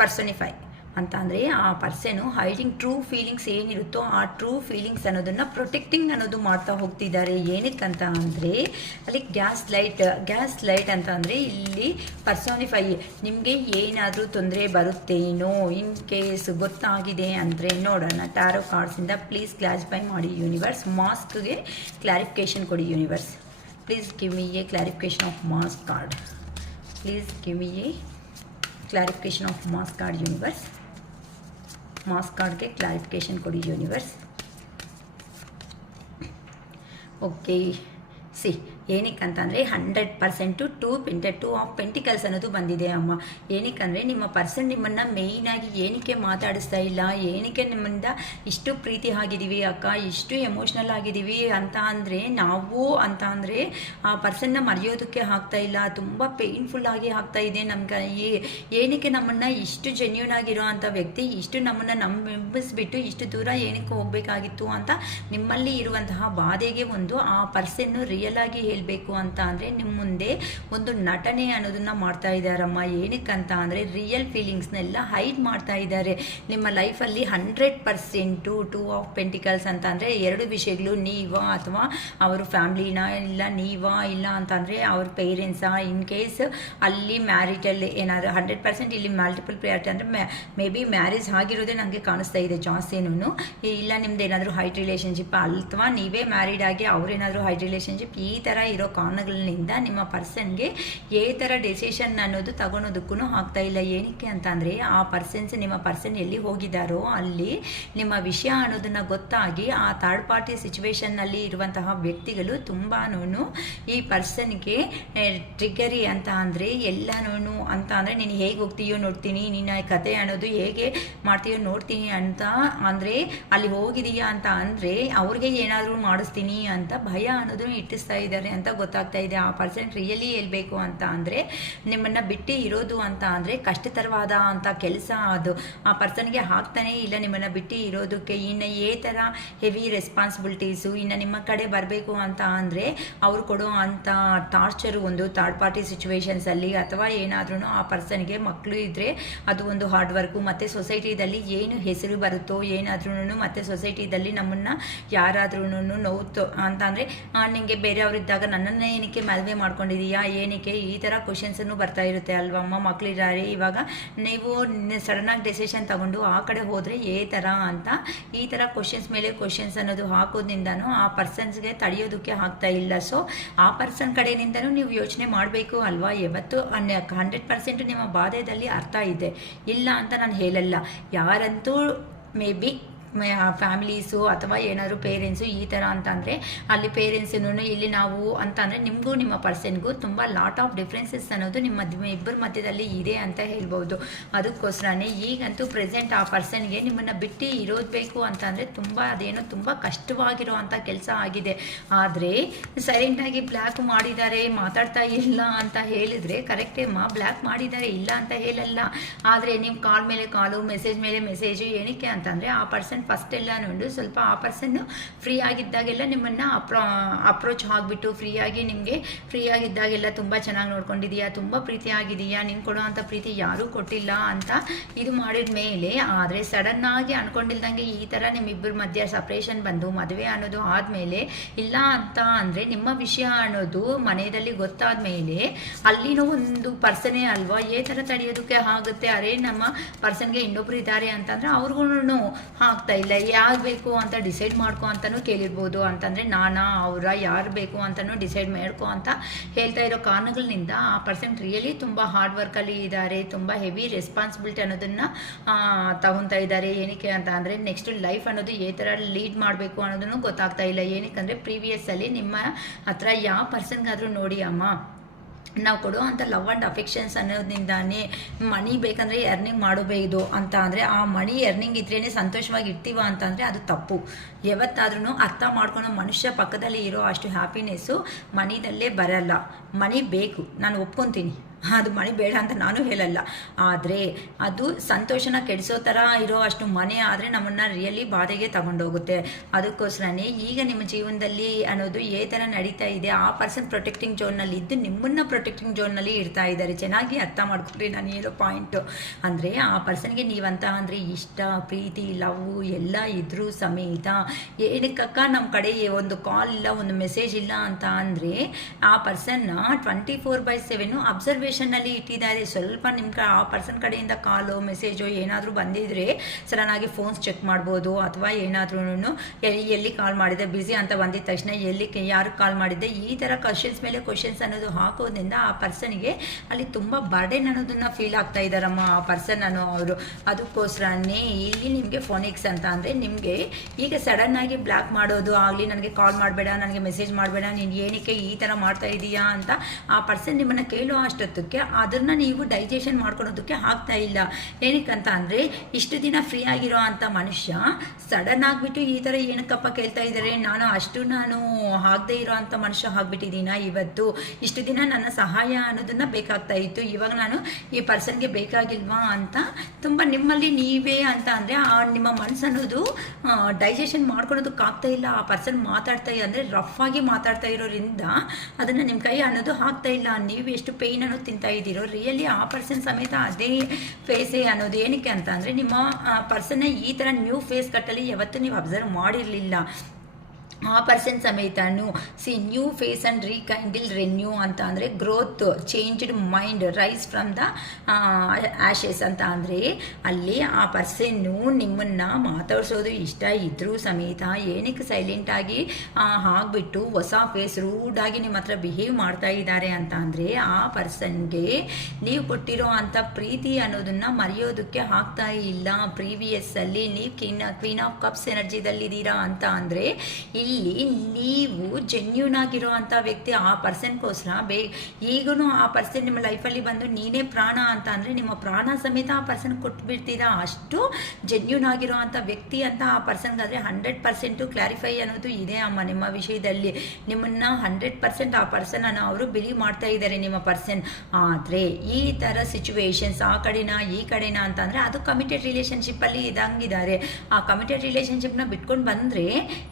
personify ಅಂತ ಅಂದರೆ, ಆ ಪರ್ಸನು ಹೈಡಿಂಗ್ ಟ್ರೂ ಫೀಲಿಂಗ್ಸ್ ಏನಿರುತ್ತೋ ಆ ಟ್ರೂ ಫೀಲಿಂಗ್ಸ್ ಅನ್ನೋದನ್ನು ಪ್ರೊಟೆಕ್ಟಿಂಗ್ ಅನ್ನೋದು ಮಾಡ್ತಾ ಹೋಗ್ತಿದ್ದಾರೆ. ಏನಕ್ಕಂತ ಅಂದರೆ, ಅಲ್ಲಿ ಗ್ಯಾಸ್ ಲೈಟ್ ಅಂತ ಅಂದರೆ ಇಲ್ಲಿ ಪರ್ಸೋನಿಫೈ, ನಿಮಗೆ ಏನಾದರೂ ತೊಂದರೆ ಬರುತ್ತೇನೋ ಇನ್ ಕೇಸ್ ಗೊತ್ತಾಗಿದೆ ಅಂದರೆ ನೋಡೋಣ. ಟ್ಯಾರೋ ಕಾರ್ಡ್ಸಿಂದ ಪ್ಲೀಸ್ ಕ್ಲಾರಿಫೈ ಮಾಡಿ ಯೂನಿವರ್ಸ್. ಮಾಸ್ಕ್ಗೆ ಕ್ಲಾರಿಫಿಕೇಷನ್ ಕೊಡಿ universe. Please give me a clarification of mask card. Please give me a clarification of mask card universe. Mask ಕಾರ್ಡ್ಗೆ ಕ್ಲಾರಿಫಿಕೇಷನ್ ಕೊಡಿ ಯೂನಿವರ್ಸ್. ಓಕೆ, ಏನಕ್ಕಂತಂದರೆ 100% 2 ಆಫ್ ಪೆಂಟಿಕಲ್ಸ್ ಅನ್ನೋದು ಬಂದಿದೆ ಅಮ್ಮ. ಏನಕ್ಕಂದರೆ, ನಿಮ್ಮ ಪರ್ಸನ್ ನಿಮ್ಮನ್ನು ಮೇಯ್ನಾಗಿ ಏನಕ್ಕೆ ಮಾತಾಡಿಸ್ತಾ ಇಲ್ಲ, ಏನಕ್ಕೆ ನಿಮ್ಮಿಂದ ಇಷ್ಟು ಪ್ರೀತಿ ಆಗಿದ್ದೀವಿ ಅಕ್ಕ, ಇಷ್ಟು ಎಮೋಷ್ನಲ್ ಆಗಿದ್ದೀವಿ ಅಂತ ಅಂದರೆ, ನಾವು ಅಂತ ಅಂದರೆ ಆ ಪರ್ಸನ್ನ ಮರೆಯೋದಕ್ಕೆ ಆಗ್ತಾ ಇಲ್ಲ, ತುಂಬ ಪೇಯ್ನ್ಫುಲ್ ಆಗಿ ಆಗ್ತಾ ಇದೆ ನಮ್ಗೆ. ಏನಕ್ಕೆ ನಮ್ಮನ್ನು ಇಷ್ಟು ಜೆನ್ಯೂನ್ ಆಗಿರೋ ಅಂಥ ವ್ಯಕ್ತಿ ಇಷ್ಟು ನಮ್ಮನ್ನು ನಂಬಿಸ್ಬಿಟ್ಟು ಇಷ್ಟು ದೂರ ಏನಕ್ಕೆ ಹೋಗಬೇಕಾಗಿತ್ತು ಅಂತ ನಿಮ್ಮಲ್ಲಿ ಇರುವಂತಹ ಬಾಧೆಗೆ ಒಂದು ಆ ಪರ್ಸನ್ನು ರಿಯಲ್ ಆಗಿ ಹೇಳಬೇಕು ಅಂತ ಅಂದರೆ, ನಿಮ್ಮ ಮುಂದೆ ಒಂದು ನಟನೆ ಅನ್ನೋದನ್ನ ಮಾಡ್ತಾ ಇದ್ದಾರಮ್ಮ. ಏನಕ್ಕಂತ ಅಂದರೆ, ರಿಯಲ್ ಫೀಲಿಂಗ್ಸ್ನೆಲ್ಲ ಹೈಡ್ ಮಾಡ್ತಾ ಇದ್ದಾರೆ ನಿಮ್ಮ ಲೈಫಲ್ಲಿ. 100% 2 ಆಫ್ ಪೆಂಟಿಕಲ್ಸ್ ಅಂತ ಅಂದರೆ, ಎರಡು ವಿಷಯಗಳು, ನೀವಾ ಅಥವಾ ಅವರು ಫ್ಯಾಮ್ಲಿನ, ಇಲ್ಲ ನೀವಾ ಇಲ್ಲ ಅಂತಂದರೆ ಅವ್ರ ಪೇರೆಂಟ್ಸಾ, ಇನ್ ಕೇಸ್ ಅಲ್ಲಿ ಮ್ಯಾರಿಟಲ್ ಏನಾದರೂ 100% ಇಲ್ಲಿ ಮಲ್ಟಿಪಲ್ ಪ್ರಿಯಾರಿಟಿ ಅಂದರೆ ಮೇ ಬಿ ಮ್ಯಾರೇಜ್ ಆಗಿರೋದೇ ನನಗೆ ಕಾಣಿಸ್ತಾ ಇದೆ ಜಾಸ್ತಿನೂ. ಇಲ್ಲ ನಿಮ್ದು ಏನಾದರೂ ಹೈಟ್ ರಿಲೇಷನ್ಶಿಪ್, ಅಥವಾ ನೀವೇ ಮ್ಯಾರಿಡ್ ಆಗಿ ಅವರೇನಾದರೂ ಹೈಟ್ ರಿಲೇಷನ್ಶಿಪ್, ಈ ಥರ ಇರೋ ಕಾರಣಗಳಿಂದ ನಿಮ್ಮ ಪರ್ಸನ್ಗೆ ಈ ಥರ ಡೆಸಿಷನ್ ಅನ್ನೋದು ತಗೊಳೋದಕ್ಕೂ ಆಗ್ತಾ ಇಲ್ಲ. ಏನಕ್ಕೆ ಅಂತ ಅಂದರೆ, ಆ ನಿಮ್ಮ ಪರ್ಸನ್ ಎಲ್ಲಿ ಹೋಗಿದ್ದಾರೋ ಅಲ್ಲಿ ನಿಮ್ಮ ವಿಷಯ ಅನ್ನೋದನ್ನು ಗೊತ್ತಾಗಿ ಆ ಥರ್ಡ್ ಪಾರ್ಟಿ ಸಿಚುವೇಶನ್ನಲ್ಲಿ ಇರುವಂತಹ ವ್ಯಕ್ತಿಗಳು ತುಂಬಾ ಈ ಪರ್ಸನ್ಗೆ ಟ್ರಿಗರಿ ಅಂತ ಅಂದರೆ ಎಲ್ಲನೂ ಅಂತ ಅಂದರೆ, ನೀನು ಹೇಗೆ ಹೋಗ್ತೀಯೋ ನೋಡ್ತೀನಿ, ನಿನ್ನ ಕತೆ ಅನ್ನೋದು ಹೇಗೆ ಮಾಡ್ತೀಯೋ ನೋಡ್ತೀನಿ ಅಂತ ಅಂದರೆ, ಅಲ್ಲಿ ಹೋಗಿದೀಯಾ ಅಂತ ಅಂದರೆ ಅವ್ರಿಗೆ ಏನಾದರೂ ಮಾಡಿಸ್ತೀನಿ ಅಂತ ಭಯ ಅನ್ನೋದನ್ನು ಇಟ್ಟಿಸ್ತಾ ಇದ್ದಾರೆ ಅಂತ ಗೊತ್ತಾಗ್ತಾ ಇದೆ. ಆ ಪರ್ಸನ್ ರಿಯಲಿ ಹೇಳ್ಬೇಕು ಅಂತ ಅಂದರೆ, ನಿಮ್ಮನ್ನು ಬಿಟ್ಟು ಇರೋದು ಅಂತ ಅಂದರೆ ಕಷ್ಟತರವಾದ ಅಂತ ಕೆಲಸ ಅದು. ಆ ಪರ್ಸನ್ಗೆ ಆಗ್ತಾನೇ ಇಲ್ಲ ನಿಮ್ಮನ್ನು ಬಿಟ್ಟು ಇರೋದಕ್ಕೆ. ಇನ್ನು ಈ ಥರ ಹೆವಿ ರೆಸ್ಪಾನ್ಸಿಬಿಲಿಟೀಸು ಇನ್ನು ನಿಮ್ಮ ಕಡೆ ಬರಬೇಕು ಅಂತ ಅಂದರೆ, ಅವ್ರು ಕೊಡೋ ಅಂಥ ಟಾರ್ಚರು ಒಂದು ಥರ್ಡ್ ಪಾರ್ಟಿ ಸಿಚುವೇಶನ್ಸಲ್ಲಿ, ಅಥವಾ ಏನಾದ್ರೂ ಆ ಪರ್ಸನ್ಗೆ ಮಕ್ಕಳು ಇದ್ದರೆ ಅದು ಒಂದು ಹಾರ್ಡ್ ವರ್ಕು, ಮತ್ತು ಸೊಸೈಟಿದಲ್ಲಿ ಏನು ಹೆಸರು ಬರುತ್ತೋ ಏನಾದ್ರೂ, ಮತ್ತು ಸೊಸೈಟಿದಲ್ಲಿ ನಮ್ಮನ್ನು ಯಾರಾದ್ರೂ ನೋವು ಅಂತ ಅಂದರೆ, ನಿಮಗೆ ಬೇರೆಯವರಿದ್ದಾಗ ನನ್ನನ್ನು ಏನಕ್ಕೆ ಮದುವೆ ಮಾಡ್ಕೊಂಡಿದೀಯಾ, ಏನಕ್ಕೆ, ಈ ಥರ ಕ್ವಶನ್ಸನ್ನು ಬರ್ತಾ ಇರುತ್ತೆ ಅಲ್ವಮ್ಮ. ಮಕ್ಕಳಿದ್ದಾರೆ, ಇವಾಗ ನೀವು ಸಡನ್ನಾಗಿ ಡೆಸಿಷನ್ ತಗೊಂಡು ಆ ಕಡೆ ಹೋದರೆ ಈ ಥರ ಅಂತ, ಈ ಥರ ಕ್ವಶನ್ಸ್ ಮೇಲೆ ಕ್ವಶನ್ಸ್ ಅನ್ನೋದು ಹಾಕೋದ್ರಿಂದನೂ ಆ ಪರ್ಸನ್ಸ್ಗೆ ತಡೆಯೋದಕ್ಕೆ ಆಗ್ತಾ ಇಲ್ಲ. ಸೊ ಆ ಪರ್ಸನ್ ಕಡೆಯಿಂದನೂ ನೀವು ಯೋಚನೆ ಮಾಡಬೇಕು ಅಲ್ವಾ. ಯಾವತ್ತು 100% ನಿಮ್ಮ ಬಾಧೆಯಲ್ಲಿ ಅರ್ಥ ಇದೆ, ಇಲ್ಲ ಅಂತ ನಾನು ಹೇಳಲ್ಲ. ಯಾರಂತೂ ಮೇ ಬಿ ಫ್ಯಾಮಿಲೀಸು ಅಥವಾ ಏನಾದರೂ ಪೇರೆಂಟ್ಸು ಈ ಥರ ಅಂತಂದರೆ, ಅಲ್ಲಿ ಪೇರೆಂಟ್ಸನ್ನು ಇಲ್ಲಿ ನಾವು ಅಂತಂದರೆ ನಿಮಗೂ ನಿಮ್ಮ ಪರ್ಸನ್ಗೂ ತುಂಬ ಲಾಟ್ ಆಫ್ ಡಿಫ್ರೆನ್ಸಸ್ ಅನ್ನೋದು ನಿಮ್ಮ ಇಬ್ಬರ ಮಧ್ಯದಲ್ಲಿ ಇದೆ ಅಂತ ಹೇಳ್ಬೋದು. ಅದಕ್ಕೋಸ್ಕರನೇ ಈಗಂತೂ ಪ್ರೆಸೆಂಟ್ ಆ ಪರ್ಸನ್ಗೆ ನಿಮ್ಮನ್ನು ಬಿಟ್ಟು ಇರೋದು ಬೇಕು ಅಂತಂದರೆ ಅದೇನೋ ತುಂಬ ಕಷ್ಟವಾಗಿರೋ ಅಂಥ ಕೆಲಸ ಆಗಿದೆ. ಆದರೆ ಸೈಲೆಂಟಾಗಿ ಬ್ಲ್ಯಾಕ್ ಮಾಡಿದ್ದಾರೆ, ಮಾತಾಡ್ತಾ ಇಲ್ಲ ಅಂತ ಹೇಳಿದರೆ ಕರೆಕ್ಟೇ ಅಮ್ಮ, ಬ್ಲ್ಯಾಕ್ ಮಾಡಿದ್ದಾರೆ ಇಲ್ಲ ಅಂತ ಹೇಳಲ್ಲ. ಆದರೆ ನೀವು ಕಾಲ್ ಮೇಲೆ ಕಾಲು, ಮೆಸೇಜ್ ಮೇಲೆ ಮೆಸೇಜು, ಏನಕ್ಕೆ ಅಂತಂದರೆ ಆ ಪರ್ಸನ್ ಪರ್ಸನ್ ಫಸ್ಟ್ ಎಲ್ಲ ನೋಡಿ ಸ್ವಲ್ಪ ಆ ಪರ್ಸನ್ನು ಫ್ರೀ ಆಗಿದ್ದಾಗೆಲ್ಲ ನಿಮ್ಮನ್ನು ಅಪ್ರೋಚ್ ಆಗಿಬಿಟ್ಟು ನಿಮಗೆ ಫ್ರೀ ಆಗಿದ್ದಾಗೆಲ್ಲ ತುಂಬ ಚೆನ್ನಾಗಿ ನೋಡ್ಕೊಂಡಿದೀಯಾ, ತುಂಬ ಪ್ರೀತಿ ಆಗಿದೆಯಾ, ನೀನು ಕೊಡೋ ಅಂಥ ಪ್ರೀತಿ ಯಾರೂ ಕೊಟ್ಟಿಲ್ಲ ಅಂತ ಇದು ಮಾಡಿದ ಮೇಲೆ, ಆದರೆ ಸಡನ್ನಾಗಿ ಅನ್ಕೊಂಡಿಲ್ದಂಗೆ ಈ ಥರ ನಿಮ್ಮಿಬ್ಬರ ಮಧ್ಯೆ ಸಪ್ರೇಷನ್ ಬಂದು ಮದುವೆ ಅನ್ನೋದು ಆದಮೇಲೆ ಇಲ್ಲ ಅಂತ ಅಂದರೆ ನಿಮ್ಮ ವಿಷಯ ಅನ್ನೋದು ಮನೆಯಲ್ಲಿ ಗೊತ್ತಾದ ಮೇಲೆ ಅಲ್ಲಿನೂ ಒಂದು ಪರ್ಸನೇ ಅಲ್ವಾ ಈ ಥರ ತಡೆಯೋದಕ್ಕೆ ಆಗುತ್ತೆ. ಅರೇ ನಮ್ಮ ಪರ್ಸನ್ಗೆ ಇನ್ನೊಬ್ರು ಇದ್ದಾರೆ ಅಂತಂದರೆ ಅವ್ರಿಗೂ ಆಗ್ತಾ ಇಲ್ಲ, ಯಾರು ಬೇಕು ಅಂತ ಡಿಸೈಡ್ ಮಾಡ್ಕೊ ಅಂತಲೂ ಕೇಳಿರ್ಬೋದು. ಅಂತಂದರೆ ನಾನಾ ಅವರ ಯಾರು ಬೇಕು ಅಂತಲೂ ಡಿಸೈಡ್ ಮಾಡ್ಕೊ ಅಂತ ಹೇಳ್ತಾ ಇರೋ ಕಾರಣಗಳಿಂದ ಆ ಪರ್ಸನ್ ರಿಯಲಿ ತುಂಬ ಹಾರ್ಡ್ ವರ್ಕಲ್ಲಿ ಇದ್ದಾರೆ, ತುಂಬ ಹೆವಿ ರೆಸ್ಪಾನ್ಸಿಬಿಲಿಟಿ ಅನ್ನೋದನ್ನು ತಗೊತಾ ಇದ್ದಾರೆ. ಏನಕ್ಕೆ ಅಂತ ಅಂದರೆ ನೆಕ್ಸ್ಟ್ ಲೈಫ್ ಅನ್ನೋದು ಈ ಥರ ಲೀಡ್ ಮಾಡಬೇಕು ಅನ್ನೋದನ್ನು ಗೊತ್ತಾಗ್ತಾ ಇಲ್ಲ. ಏನಕ್ಕೆ ಪ್ರೀವಿಯಸ್ಸಲ್ಲಿ ನಿಮ್ಮ ಹತ್ರ ಯಾವ ಪರ್ಸನ್ಗಾದರೂ ನೋಡಿ ಅಮ್ಮ, ನಾವು ಕೊಡೋ ಅಂಥ ಲವ್ ಆ್ಯಂಡ್ ಅಫೆಕ್ಷನ್ಸ್ ಅನ್ನೋದ್ರಿಂದಾನೇ ಮನಿ ಬೇಕಂದರೆ ಎರ್ನಿಂಗ್ ಮಾಡಬೇಕು ಅಂತ ಅಂದರೆ ಆ ಮನಿ ಎರ್ನಿಂಗ್ ಇದ್ರೇ ಸಂತೋಷವಾಗಿ ಇರ್ತೀವ ಅಂತಂದರೆ ಅದು ತಪ್ಪು. ಯಾವತ್ತಾದ್ರೂ ಅರ್ಥ ಮಾಡ್ಕೊಳ್ಳೋ ಮನುಷ್ಯ ಪಕ್ಕದಲ್ಲಿ ಇರೋ ಅಷ್ಟು ಹ್ಯಾಪಿನೆಸ್ಸು ಮನಿದಲ್ಲೇ ಬರಲ್ಲ. ಮನಿ ಬೇಕು, ನಾನು ಒಪ್ಕೊತೀನಿ, ಅದು ಮನೆ ಬೇಡ ಅಂತ ನಾನು ಹೇಳಲ್ಲ. ಆದರೆ ಅದು ಸಂತೋಷನ ಕೆಡಿಸೋ ಥರ ಇರೋ ಅಷ್ಟು ಮನೆ ಆದರೆ ನಮ್ಮನ್ನು ರಿಯಲಿ ಬಾಧೆಗೆ ತಗೊಂಡೋಗುತ್ತೆ. ಅದಕ್ಕೋಸ್ಕರನೇ ಈಗ ನಿಮ್ಮ ಜೀವನದಲ್ಲಿ ಅನ್ನೋದು ಏ ಥರ ನಡೀತಾ ಇದೆ, ಆ ಪರ್ಸನ್ ಪ್ರೊಟೆಕ್ಟಿಂಗ್ ಝೋನ್ನಲ್ಲಿ ಇದ್ದು ನಿಮ್ಮನ್ನು ಪ್ರೊಟೆಕ್ಟಿಂಗ್ ಝೋನ್ನಲ್ಲಿ ಇರ್ತಾ ಇದ್ದಾರೆ. ಚೆನ್ನಾಗಿ ಅರ್ಥ ಮಾಡ್ಕೊಂಡ್ರಿ ನಾನು ಹೇಳೋ ಪಾಯಿಂಟು. ಅಂದರೆ ಆ ಪರ್ಸನ್ಗೆ ನೀವಂತ ಅಂದರೆ ಇಷ್ಟ, ಪ್ರೀತಿ, ಲವ್ ಎಲ್ಲ ಇದ್ರೂ ಸಮೇತ ಏನಕ್ಕಕ್ಕ ನಮ್ಮ ಕಡೆ ಒಂದು ಕಾಲ್ ಇಲ್ಲ, ಒಂದು ಮೆಸೇಜ್ ಇಲ್ಲ ಅಂತ ಅಂದರೆ ಆ ಪರ್ಸನ್ನ 24/7 ಅಬ್ಸರ್ವೇಷನ್ನಲ್ಲಿ ಇಟ್ಟಿದ್ದಾರೆ. ಸ್ವಲ್ಪ ನಿಮ್ಮ ಆ ಪರ್ಸನ್ ಕಡೆಯಿಂದ ಕಾಲು ಮೆಸೇಜು ಏನಾದರೂ ಬಂದಿದ್ರೆ ಸಡನ್ನಾಗಿ ಫೋನ್ಸ್ ಚೆಕ್ ಮಾಡ್ಬೋದು. ಅಥವಾ ಏನಾದ್ರೂ ಎಲ್ಲಿ ಕಾಲ್ ಮಾಡಿದೆ, ಬ್ಯುಸಿ ಅಂತ ಬಂದಿದ್ದ ತಕ್ಷಣ ಯಾರು ಕಾಲ್ ಮಾಡಿದ್ದೆ, ಈ ಥರ ಕ್ವಶನ್ಸ್ ಮೇಲೆ ಕ್ವಶನ್ಸ್ ಅನ್ನೋದು ಹಾಕೋದ್ರಿಂದ ಆ ಪರ್ಸನ್ಗೆ ಅಲ್ಲಿ ತುಂಬ ಬರ್ಡನ್ ಅನ್ನೋದನ್ನ ಫೀಲ್ ಆಗ್ತಾ ಇದ್ದಾರಮ್ಮ ಆ ಪರ್ಸನ್ ಅನ್ನೋ ಅವರು. ಅದಕ್ಕೋಸ್ಕರನೇ ಇಲ್ಲಿ ನಿಮಗೆ ಫೋನಿಕ್ಸ್ ಅಂತ ಅಂದರೆ ನಿಮಗೆ ಈಗ ಸಡನ್ನಾಗಿ ಬ್ಲಾಕ್ ಮಾಡೋದು ಆಗಲಿ, ನನಗೆ ಕಾಲ್ ಮಾಡಬೇಡ, ನನಗೆ ಮೆಸೇಜ್ ಮಾಡಬೇಡ, ನೀನು ಏನಕ್ಕೆ ಈ ಥರ ಮಾಡ್ತಾ ಇದೀಯಾ ಅಂತ ಆ ಪರ್ಸನ್ ನಿಮ್ಮನ್ನು ಕೇಳೋ ಅಷ್ಟೊತ್ತಕ್ಕೆ ಅದನ್ನು ನೀವು ಡೈಜೆಷನ್ ಮಾಡ್ಕೊಳೋದಕ್ಕೆ ಆಗ್ತಾ ಇಲ್ಲ. ಏನಕ್ಕಂತ ಅಂದರೆ ಇಷ್ಟು ದಿನ ಫ್ರೀ ಆಗಿರೋ ಅಂಥ ಮನುಷ್ಯ ಸಡನ್ ಆಗಿಬಿಟ್ಟು ಈ ಥರ ಏನಕ್ಕಪ್ಪ ಕೇಳ್ತಾ ಇದ್ದಾರೆ, ನಾನು ಆಗದೆ ಇರೋ ಅಂಥ ಮನುಷ್ಯ ಆಗಿಬಿಟ್ಟಿದ್ದೀನ ಇವತ್ತು. ಇಷ್ಟು ದಿನ ನನ್ನ ಸಹಾಯ ಅನ್ನೋದನ್ನು ಬೇಕಾಗ್ತಾ ಇತ್ತು, ಇವಾಗ ನಾನು ಈ ಪರ್ಸನ್ಗೆ ಬೇಕಾಗಿಲ್ವಾ ಅಂತ ತುಂಬ ನಿಮ್ಮಲ್ಲಿ ನೀವೇ ಅಂತ ಅಂದರೆ ಆ ನಿಮ್ಮ ಮನಸ್ಸು ಅನ್ನೋದು ಡೈಜೆಷನ್ ಮಾಡ್ಕೊಳೋದಕ್ಕಾಗ್ತಾ ಇಲ್ಲ. ಆ ಪರ್ಸನ್ ಮಾತಾಡ್ತಾ ಅಂದರೆ ರಫ್ ಆಗಿ ಮಾತಾಡ್ತಾ ಇರೋದ್ರಿಂದ ಅದನ್ನು ನಿಮ್ಮ ಕೈ ಅನ್ನೋದು ಆಗ್ತಾ ಇಲ್ಲ. ನೀವು ಎಷ್ಟು ಪೇಯ್ನ್ ಅನ್ನೋದು ತಿಂತಾ ಇದ್ದೀರೋ ರಿಯಲಿ ಆ ಪರ್ಸನ್ ಸಮೇತ ಅದೇ ಫೇಸೇ ಅನ್ನೋದು. ಏನಕ್ಕೆ ಅಂತ ಅಂದರೆ ನಿಮ್ಮ ಪರ್ಸನ್ನ ಈ ಥರ ನ್ಯೂ ಫೇಸ್ ಕಟ್ಟಲ್ಲಿ ಯಾವತ್ತೂ ನೀವು ಅಬ್ಸರ್ವ್ ಮಾಡಿರಲಿಲ್ಲ. ಆ ಪರ್ಸನ್ ಸಮೇತನು new face and rekindle renew ಅಂತ ಅಂದರೆ growth, changed mind, rise from the ashes ಅಂತ ಅಂದರೆ ಅಲ್ಲಿ ಆ ಪರ್ಸನ್ನು ನಿಮ್ಮನ್ನು ಮಾತಾಡ್ಸೋದು ಇಷ್ಟ ಇದ್ರೂ ಸಮೇತ ಏನಕ್ಕೆ ಸೈಲೆಂಟಾಗಿ ಆಗಿಬಿಟ್ಟು ಹೊಸ ಫೇಸ್ ರೂಡಾಗಿ ನಿಮ್ಮ ಹತ್ರ ಬಿಹೇವ್ ಮಾಡ್ತಾ ಇದ್ದಾರೆ ಅಂತ ಅಂದರೆ ಆ ಪರ್ಸನ್ಗೆ ನೀವು ಕೊಟ್ಟಿರೋ ಅಂಥ ಪ್ರೀತಿ ಅನ್ನೋದನ್ನು ಮರೆಯೋದಕ್ಕೆ ಆಗ್ತಾ ಇಲ್ಲ. ಪ್ರೀವಿಯಸ್ಸಲ್ಲಿ ನೀವು ಕ್ವೀನ್ ಆಫ್ ಕಪ್ಸ್ ಎನರ್ಜಿದಲ್ಲಿದ್ದೀರಾ ಅಂತ ಅಂದರೆ ಇಲ್ಲಿ ನೀವು ಜೆನ್ಯೂನ್ ಆಗಿರೋ ಅಂಥ ವ್ಯಕ್ತಿ ಆ ಪರ್ಸನ್ಗೋಸ್ಕರ ಈಗೂ ಆ ಪರ್ಸನ್ ನಿಮ್ಮ ಲೈಫಲ್ಲಿ ಬಂದು ನೀನೇ ಪ್ರಾಣ ಅಂತ ಅಂದರೆ ನಿಮ್ಮ ಪ್ರಾಣ ಸಮೇತ ಆ ಪರ್ಸನ್ ಕೊಟ್ಬಿಡ್ತೀರಾ. ಅಷ್ಟು ಜೆನ್ಯೂನ್ ಆಗಿರೋ ಅಂಥ ವ್ಯಕ್ತಿ ಅಂತ ಆ ಪರ್ಸನ್ಗಾದರೆ 100% ಕ್ಲಾರಿಫೈ ಅನ್ನೋದು ಇದೆ ಅಮ್ಮ ನಿಮ್ಮ ವಿಷಯದಲ್ಲಿ. ನಿಮ್ಮನ್ನು 100% ಆ ಪರ್ಸನ್ ಅನ್ನೋ ಅವರು ಬಿಲೀವ್ ಮಾಡ್ತಾ ಇದ್ದಾರೆ ನಿಮ್ಮ ಪರ್ಸನ್. ಆದರೆ ಈ ಥರ ಸಿಚುವೇಶನ್ಸ್ ಆ ಕಡೆನಾ ಈ ಕಡೆನಾ ಅಂತಂದರೆ ಅದು ಕಮಿಟೆಡ್ ರಿಲೇಷನ್ಶಿಪ್ಪಲ್ಲಿ ಇದಂಗಿದ್ದಾರೆ. ಆ ಕಮಿಟೆಡ್ ರಿಲೇಷನ್ಶಿಪ್ನ ಬಿಟ್ಕೊಂಡು ಬಂದರೆ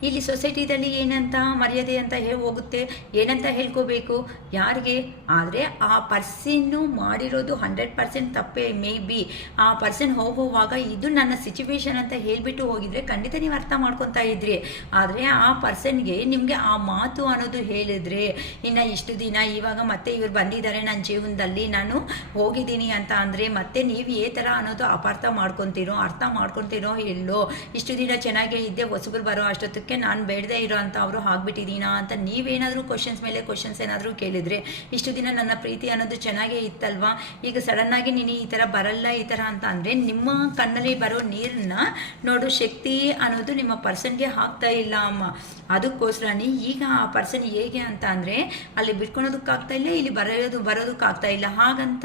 ಇಲ್ಲಿ ಸೊಸೈಟಿ ಏನಂತ ಮರ್ಯಾದೆ ಅಂತ ಹೋಗುತ್ತೆ, ಏನಂತ ಹೇಳ್ಕೋಬೇಕು ಯಾರಿಗೆ. ಆದರೆ ಆ ಪರ್ಸನ್ನು ಮಾಡಿರೋದು 100% ತಪ್ಪೇ. ಮೇ ಬಿ ಆ ಪರ್ಸನ್ ಹೋಗುವಾಗ ಇದು ನನ್ನ ಸಿಚುವೇಶನ್ ಅಂತ ಹೇಳಿಬಿಟ್ಟು ಹೋಗಿದ್ರೆ ಖಂಡಿತ ನೀವು ಅರ್ಥ ಮಾಡ್ಕೊತಾ ಇದ್ರಿ. ಆದರೆ ಆ ಪರ್ಸನ್ಗೆ ನಿಮಗೆ ಆ ಮಾತು ಅನ್ನೋದು ಹೇಳಿದ್ರೆ ಇನ್ನು ಇಷ್ಟು ದಿನ ಇವಾಗ ಮತ್ತೆ ಇವ್ರು ಬಂದಿದ್ದಾರೆ ನನ್ನ ಜೀವನದಲ್ಲಿ, ನಾನು ಹೋಗಿದ್ದೀನಿ ಅಂತ ಅಂದರೆ ಮತ್ತೆ ನೀವು ಏ ಥರ ಅನ್ನೋದು ಅಪಾರ್ಥ ಅರ್ಥ ಮಾಡ್ಕೊತೀರೋ ಎಲ್ಲೋ. ಇಷ್ಟು ದಿನ ಚೆನ್ನಾಗೇ ಇದ್ದೆ, ಹೊಸಬ್ರು ಬರೋ ಅಷ್ಟೊತ್ತಕ್ಕೆ ನಾನು ಬೇಡದೆ ಇರೋ ಅಂತ ಅವರು ಆಗ್ಬಿಟ್ಟಿದ್ದೀನಾ ಅಂತ ನೀವೇನಾದರೂ ಕ್ವಶನ್ಸ್ ಮೇಲೆ ಕ್ವಶನ್ಸ್ ಏನಾದರೂ ಕೇಳಿದರೆ, ಇಷ್ಟು ದಿನ ನನ್ನ ಪ್ರೀತಿ ಅನ್ನೋದು ಚೆನ್ನಾಗೇ ಇತ್ತಲ್ವಾ, ಈಗ ಸಡನ್ನಾಗಿ ನೀನು ಈ ಥರ ಬರಲ್ಲ ಈ ಥರ ಅಂತ ಅಂದರೆ ನಿಮ್ಮ ಕಣ್ಣಲ್ಲಿ ಬರೋ ನೀರನ್ನ ನೋಡೋ ಶಕ್ತಿ ಅನ್ನೋದು ನಿಮ್ಮ ಪರ್ಸನ್ಗೆ ಆಗ್ತಾ ಇಲ್ಲ ಅಮ್ಮ. ಅದಕ್ಕೋಸ್ಕರನೇ ಈಗ ಆ ಪರ್ಸನ್ ಹೇಗೆ ಅಂತ ಅಂದರೆ ಅಲ್ಲಿ ಬಿಟ್ಕೊಳೋದಕ್ಕಾಗ್ತಾ ಇಲ್ಲ, ಇಲ್ಲಿ ಬರೋದಕ್ಕಾಗ್ತಾ ಇಲ್ಲ. ಹಾಗಂತ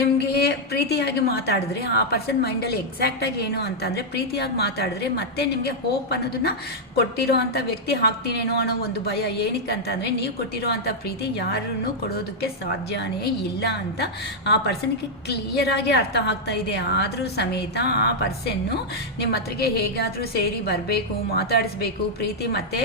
ನಿಮಗೆ ಪ್ರೀತಿಯಾಗಿ ಮಾತಾಡಿದ್ರೆ ಆ ಪರ್ಸನ್ ಮೈಂಡಲ್ಲಿ ಎಕ್ಸಾಕ್ಟಾಗಿ ಏನು ಅಂತ ಅಂದರೆ ಪ್ರೀತಿಯಾಗಿ ಮಾತಾಡಿದ್ರೆ ಮತ್ತೆ ನಿಮಗೆ ಹೋಪ್ ಅನ್ನೋದನ್ನ ಕೊಟ್ಟಿರೋ ಅಂಥ ವ್ಯಕ್ತಿ ವ್ಯಕ್ತಿ ಆಗ್ತೀನೇನೋ ಅನ್ನೋ ಒಂದು ಭಯ. ಏನಕ್ಕೆ ಅಂತಂದರೆ ನೀವು ಕೊಟ್ಟಿರೋ ಅಂಥ ಪ್ರೀತಿ ಯಾರನ್ನು ಕೊಡೋದಕ್ಕೆ ಸಾಧ್ಯನೇ ಇಲ್ಲ ಅಂತ ಆ ಪರ್ಸನ್ಗೆ ಕ್ಲಿಯರಾಗಿ ಅರ್ಥ ಆಗ್ತಾ ಇದೆ. ಆದರೂ ಸಮೇತ ಆ ಪರ್ಸನ್ನು ನಿಮ್ಮ ಹತ್ರಕ್ಕೆ ಹೇಗಾದರೂ ಸೇರಿ ಬರಬೇಕು, ಮಾತಾಡಿಸ್ಬೇಕು, ಪ್ರೀತಿ ಮತ್ತು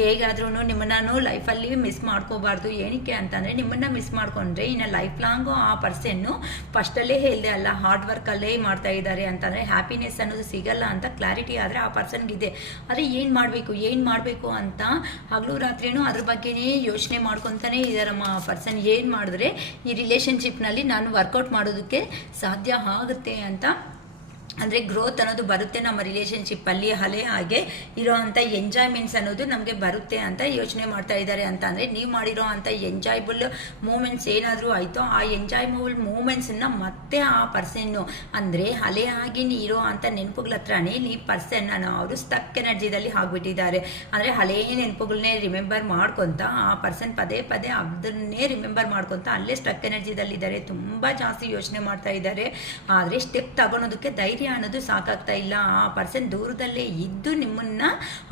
ಹೇಗಾದ್ರೂ ನಿಮ್ಮನ್ನು ಲೈಫಲ್ಲಿ ಮಿಸ್ ಮಾಡ್ಕೋಬಾರ್ದು. ಏನಕ್ಕೆ ಅಂತಂದರೆ ನಿಮ್ಮನ್ನು ಮಿಸ್ ಮಾಡ್ಕೊಂಡ್ರೆ ಇನ್ನು ಲೈಫ್ ಲಾಂಗು ಆ ಪರ್ಸನ್ನು ಫಸ್ಟಲ್ಲೇ ಹೇಳಿದೆ ಅಲ್ಲ, ಹಾರ್ಡ್ ವರ್ಕಲ್ಲೇ ಮಾಡ್ತಾ ಇದ್ದಾರೆ ಅಂತಂದರೆ ಹ್ಯಾಪಿನೆಸ್ ಅನ್ನೋದು ಸಿಗಲ್ಲ ಅಂತ ಕ್ಲಾರಿಟಿ ಆದರೆ ಆ ಪರ್ಸನ್ಗಿದೆ. ಆದರೆ ಏನು ಮಾಡಬೇಕು ಅಂತ ಹಗಲು ರಾತ್ರಿನೂ ಅದ್ರ ಬಗ್ಗೆನೇ ಯೋಚನೆ ಮಾಡ್ಕೊತಾನೆ ಇದ್ದಾರಮ್ಮ ಆ ಪರ್ಸನ್. ಏನು ಮಾಡಿದ್ರೆ ಈ ರಿಲೇಷನ್ಶಿಪ್ನಲ್ಲಿ ನಾನು ವರ್ಕೌಟ್ ಮಾಡೋದಕ್ಕೆ ಸಾಧ್ಯ ಆಗುತ್ತೆ ಅಂತ, ಅಂದರೆ ಗ್ರೋತ್ ಅನ್ನೋದು ಬರುತ್ತೆ ನಮ್ಮ ರಿಲೇಷನ್ಶಿಪ್ಪಲ್ಲಿ, ಹಳೆ ಹಾಗೆ ಇರೋವಂಥ ಎಂಜಾಯ್ಮೆಂಟ್ಸ್ ಅನ್ನೋದು ನಮಗೆ ಬರುತ್ತೆ ಅಂತ ಯೋಚನೆ ಮಾಡ್ತಾ ಇದ್ದಾರೆ. ಅಂತ ಅಂದರೆ ನೀವು ಮಾಡಿರೋ ಅಂಥ ಎಂಜಾಯ್ಬಲ್ ಮೂಮೆಂಟ್ಸ್ ಏನಾದರೂ ಆಯಿತೋ ಆ ಎಂಜಾಯ್ಬಲ್ ಮೂಮೆಂಟ್ಸನ್ನು ಮತ್ತೆ ಆ ಪರ್ಸನ್ನು ಅಂದರೆ ಹಳೆ ಆಗಿ ಇರೋ ಅಂಥ ನೆನಪುಗಳ ಹತ್ರನೇ ಈ ಪರ್ಸನ್ ಅವರು ಸ್ಟಕ್ ಎನರ್ಜಿದಲ್ಲಿ ಆಗಿಬಿಟ್ಟಿದ್ದಾರೆ. ಅಂದರೆ ಹಳೆಯ ನೆನಪುಗಳನ್ನೇ ರಿಮೆಂಬರ್ ಮಾಡ್ಕೊತ ಆ ಪರ್ಸನ್ ಪದೇ ಅದನ್ನೇ ರಿಮೆಂಬರ್ ಮಾಡ್ಕೊತ ಅಲ್ಲೇ ಸ್ಟಕ್ ಎನರ್ಜಿದಲ್ಲಿದ್ದಾರೆ. ತುಂಬ ಜಾಸ್ತಿ ಯೋಚನೆ ಮಾಡ್ತಾ ಇದ್ದಾರೆ. ಆದರೆ ಸ್ಟೆಪ್ ತಗೊಳೋದಕ್ಕೆ ಧೈರ್ಯ ಅನ್ನೋದು ಸಾಕಾಗ್ತಾ ಇಲ್ಲ. ಆ ಪರ್ಸನ್ ದೂರದಲ್ಲೇ ಇದ್ದು ನಿಮ್ಮನ್ನ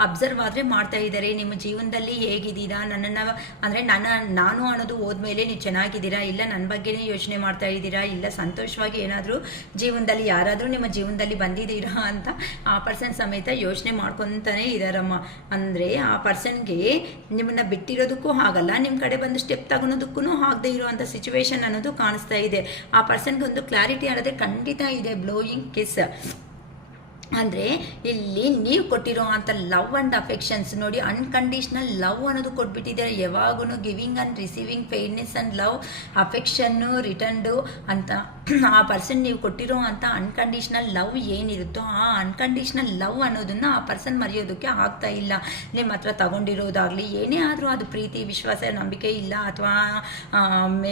ಅಬ್ಸರ್ವ್ ಆದರೆ ಮಾಡ್ತಾ ಇದ್ದಾರೆ. ನಿಮ್ಮ ಜೀವನದಲ್ಲಿ ಹೇಗಿದ್ದೀರಾ, ನನ್ನನ್ನು ಅಂದರೆ ನಾನು ಅನ್ನೋದು ಹೋದ್ಮೇಲೆ ನೀವು ಚೆನ್ನಾಗಿದ್ದೀರಾ, ಇಲ್ಲ ನನ್ನ ಬಗ್ಗೆನೇ ಯೋಚನೆ ಮಾಡ್ತಾ ಇದ್ದೀರಾ, ಇಲ್ಲ ಸಂತೋಷವಾಗಿ ಏನಾದರೂ ಜೀವನದಲ್ಲಿ ಯಾರಾದರೂ ನಿಮ್ಮ ಜೀವನದಲ್ಲಿ ಬಂದಿದ್ದೀರಾ ಅಂತ ಆ ಪರ್ಸನ್ ಸಮೇತ ಯೋಚನೆ ಮಾಡ್ಕೊತಾನೆ ಇದ್ದಾರಮ್ಮ. ಅಂದರೆ ಆ ಪರ್ಸನ್ಗೆ ನಿಮ್ಮನ್ನ ಬಿಟ್ಟಿರೋದಕ್ಕೂ ಆಗಲ್ಲ, ನಿಮ್ಮ ಕಡೆ ಬಂದು ಸ್ಟೆಪ್ ತಗೊಳೋದಕ್ಕೂ ಆಗದೆ ಇರೋವಂಥ ಸಿಚುವೇಶನ್ ಅನ್ನೋದು ಕಾಣಿಸ್ತಾ ಇದೆ. ಆ ಪರ್ಸನ್ಗೆ ಒಂದು ಕ್ಲಾರಿಟಿ ಅನ್ನೋದೇ ಖಂಡಿತ ಇದೆ. ಬ್ಲೋಯಿಂಗ್ ಕಿಸ್ ಅಂದರೆ ಇಲ್ಲಿ ನೀವು ಕೊಟ್ಟಿರೋ ಅಂಥ ಲವ್ ಆ್ಯಂಡ್ ಅಫೆಕ್ಷನ್ಸ್ ನೋಡಿ, ಅನ್ಕಂಡೀಷ್ನಲ್ ಲವ್ ಅನ್ನೋದು ಕೊಟ್ಬಿಟ್ಟಿದ್ದಾರೆ. ಯಾವಾಗೂ giving and receiving, fairness and love, ಅಫೆಕ್ಷನ್ನು ರಿಟರ್ನ್ಡು ಅಂತ ಆ ಪರ್ಸನ್ ನೀವು ಕೊಟ್ಟಿರೋ ಅಂಥ ಅನ್ಕಂಡೀಷ್ನಲ್ ಲವ್ ಏನಿರುತ್ತೋ ಆ ಅನ್ಕಂಡೀಷ್ನಲ್ ಲವ್ ಅನ್ನೋದನ್ನು ಆ ಪರ್ಸನ್ ಮರೆಯೋದಕ್ಕೆ ಆಗ್ತಾ ಇಲ್ಲ. ನಿಮ್ಮ ಹತ್ರ ತಗೊಂಡಿರೋದಾಗಲಿ ಏನೇ ಆದರೂ ಅದು ಪ್ರೀತಿ, ವಿಶ್ವಾಸ, ನಂಬಿಕೆ ಇಲ್ಲ, ಅಥವಾ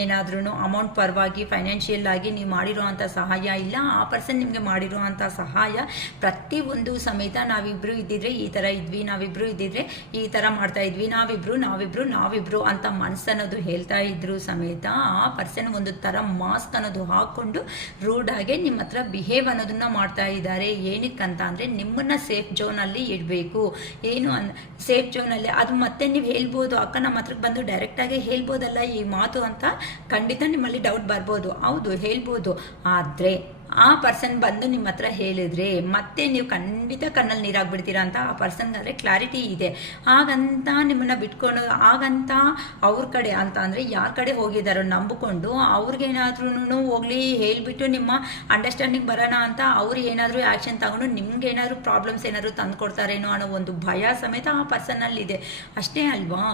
ಏನಾದ್ರೂ ಅಮೌಂಟ್ ಪರವಾಗಿ ಫೈನಾನ್ಷಿಯಲ್ ಆಗಿ ನೀವು ಮಾಡಿರೋ ಅಂಥ ಸಹಾಯ ಇಲ್ಲ, ಆ ಪರ್ಸನ್ ನಿಮಗೆ ಮಾಡಿರೋ ಅಂಥ ಸಹಾಯ ಪ್ರತಿಯೊಂದು ಸಮೇತ ನಾವಿಬ್ರು ಇದ್ದಿದ್ರೆ ಈ ಥರ ಇದ್ವಿ, ನಾವಿಬ್ರು ಇದ್ದಿದ್ರೆ ಈ ಥರ ಮಾಡ್ತಾ ಇದ್ವಿ, ನಾವಿಬ್ರು ಅಂತ ಮನಸ್ಸನ್ನೋದು ಹೇಳ್ತಾ ಇದ್ರು ಸಮೇತ ಆ ಪರ್ಸನ್ ಒಂದು ಥರ ಮಾಸ್ಕ್ ಅನ್ನೋದು ಹಾಕ್ಕೊಂಡು ರೂಡಾಗೆ ನಿಮ್ಮ ಹತ್ರ ಬಿಹೇವ್ ಅನ್ನೋದನ್ನ ಮಾಡ್ತಾ ಇದ್ದಾರೆ. ಏನಕ್ಕಂತ ಅಂದರೆ ನಿಮ್ಮನ್ನು ಸೇಫ್ ಝೋನಲ್ಲಿ ಇಡಬೇಕು. ಏನು ಸೇಫ್ ಝೋನಲ್ಲಿ ಅದು ಮತ್ತೆ ನೀವು ಹೇಳ್ಬೋದು, ಅಕ್ಕ ನಮ್ಮ ಹತ್ರಕ್ಕೆ ಬಂದು ಡೈರೆಕ್ಟಾಗಿ ಹೇಳ್ಬೋದಲ್ಲ ಈ ಮಾತು ಅಂತ ಖಂಡಿತ ನಿಮ್ಮಲ್ಲಿ ಡೌಟ್ ಬರ್ಬೋದು. ಹೌದು ಹೇಳ್ಬೋದು. ಆದರೆ ಆ ಪರ್ಸನ್ ಬಂದು ನಿಮ್ಮ ಹತ್ರ ಹೇಳಿದ್ರೆ ಮತ್ತೆ ನೀವು ಖಂಡಿತ ಕಣ್ಣಲ್ಲಿ ನೀರಾಗ್ಬಿಡ್ತೀರಾ ಅಂತ ಆ ಪರ್ಸನ್ಗಾದರೆ ಕ್ಲಾರಿಟಿ ಇದೆ. ಹಾಗಂತ ನಿಮ್ಮನ್ನು ಬಿಟ್ಕೊಂಡು ಹಾಗಂತ ಅವ್ರ ಕಡೆ ಅಂತ ಅಂದರೆ ಯಾರ ಕಡೆ ಹೋಗಿದ್ದಾರೋ ನಂಬಿಕೊಂಡು ಅವ್ರಿಗೇನಾದ್ರೂ ಹೋಗ್ಲಿ ಹೇಳಿಬಿಟ್ಟು ನಿಮ್ಮ ಅಂಡರ್ಸ್ಟ್ಯಾಂಡಿಂಗ್ ಬರೋಣ ಅಂತ ಅವ್ರು ಏನಾದರೂ ಆ್ಯಕ್ಷನ್ ತಗೊಂಡು ನಿಮ್ಗೇನಾದರೂ ಪ್ರಾಬ್ಲಮ್ಸ್ ಏನಾದರೂ ತಂದು ಕೊಡ್ತಾರೇನೋ ಅನ್ನೋ ಒಂದು ಭಯ ಸಮೇತ ಆ ಪರ್ಸನ್ನಲ್ಲಿದೆ. ಅಷ್ಟೇ ಅಲ್ವಾ,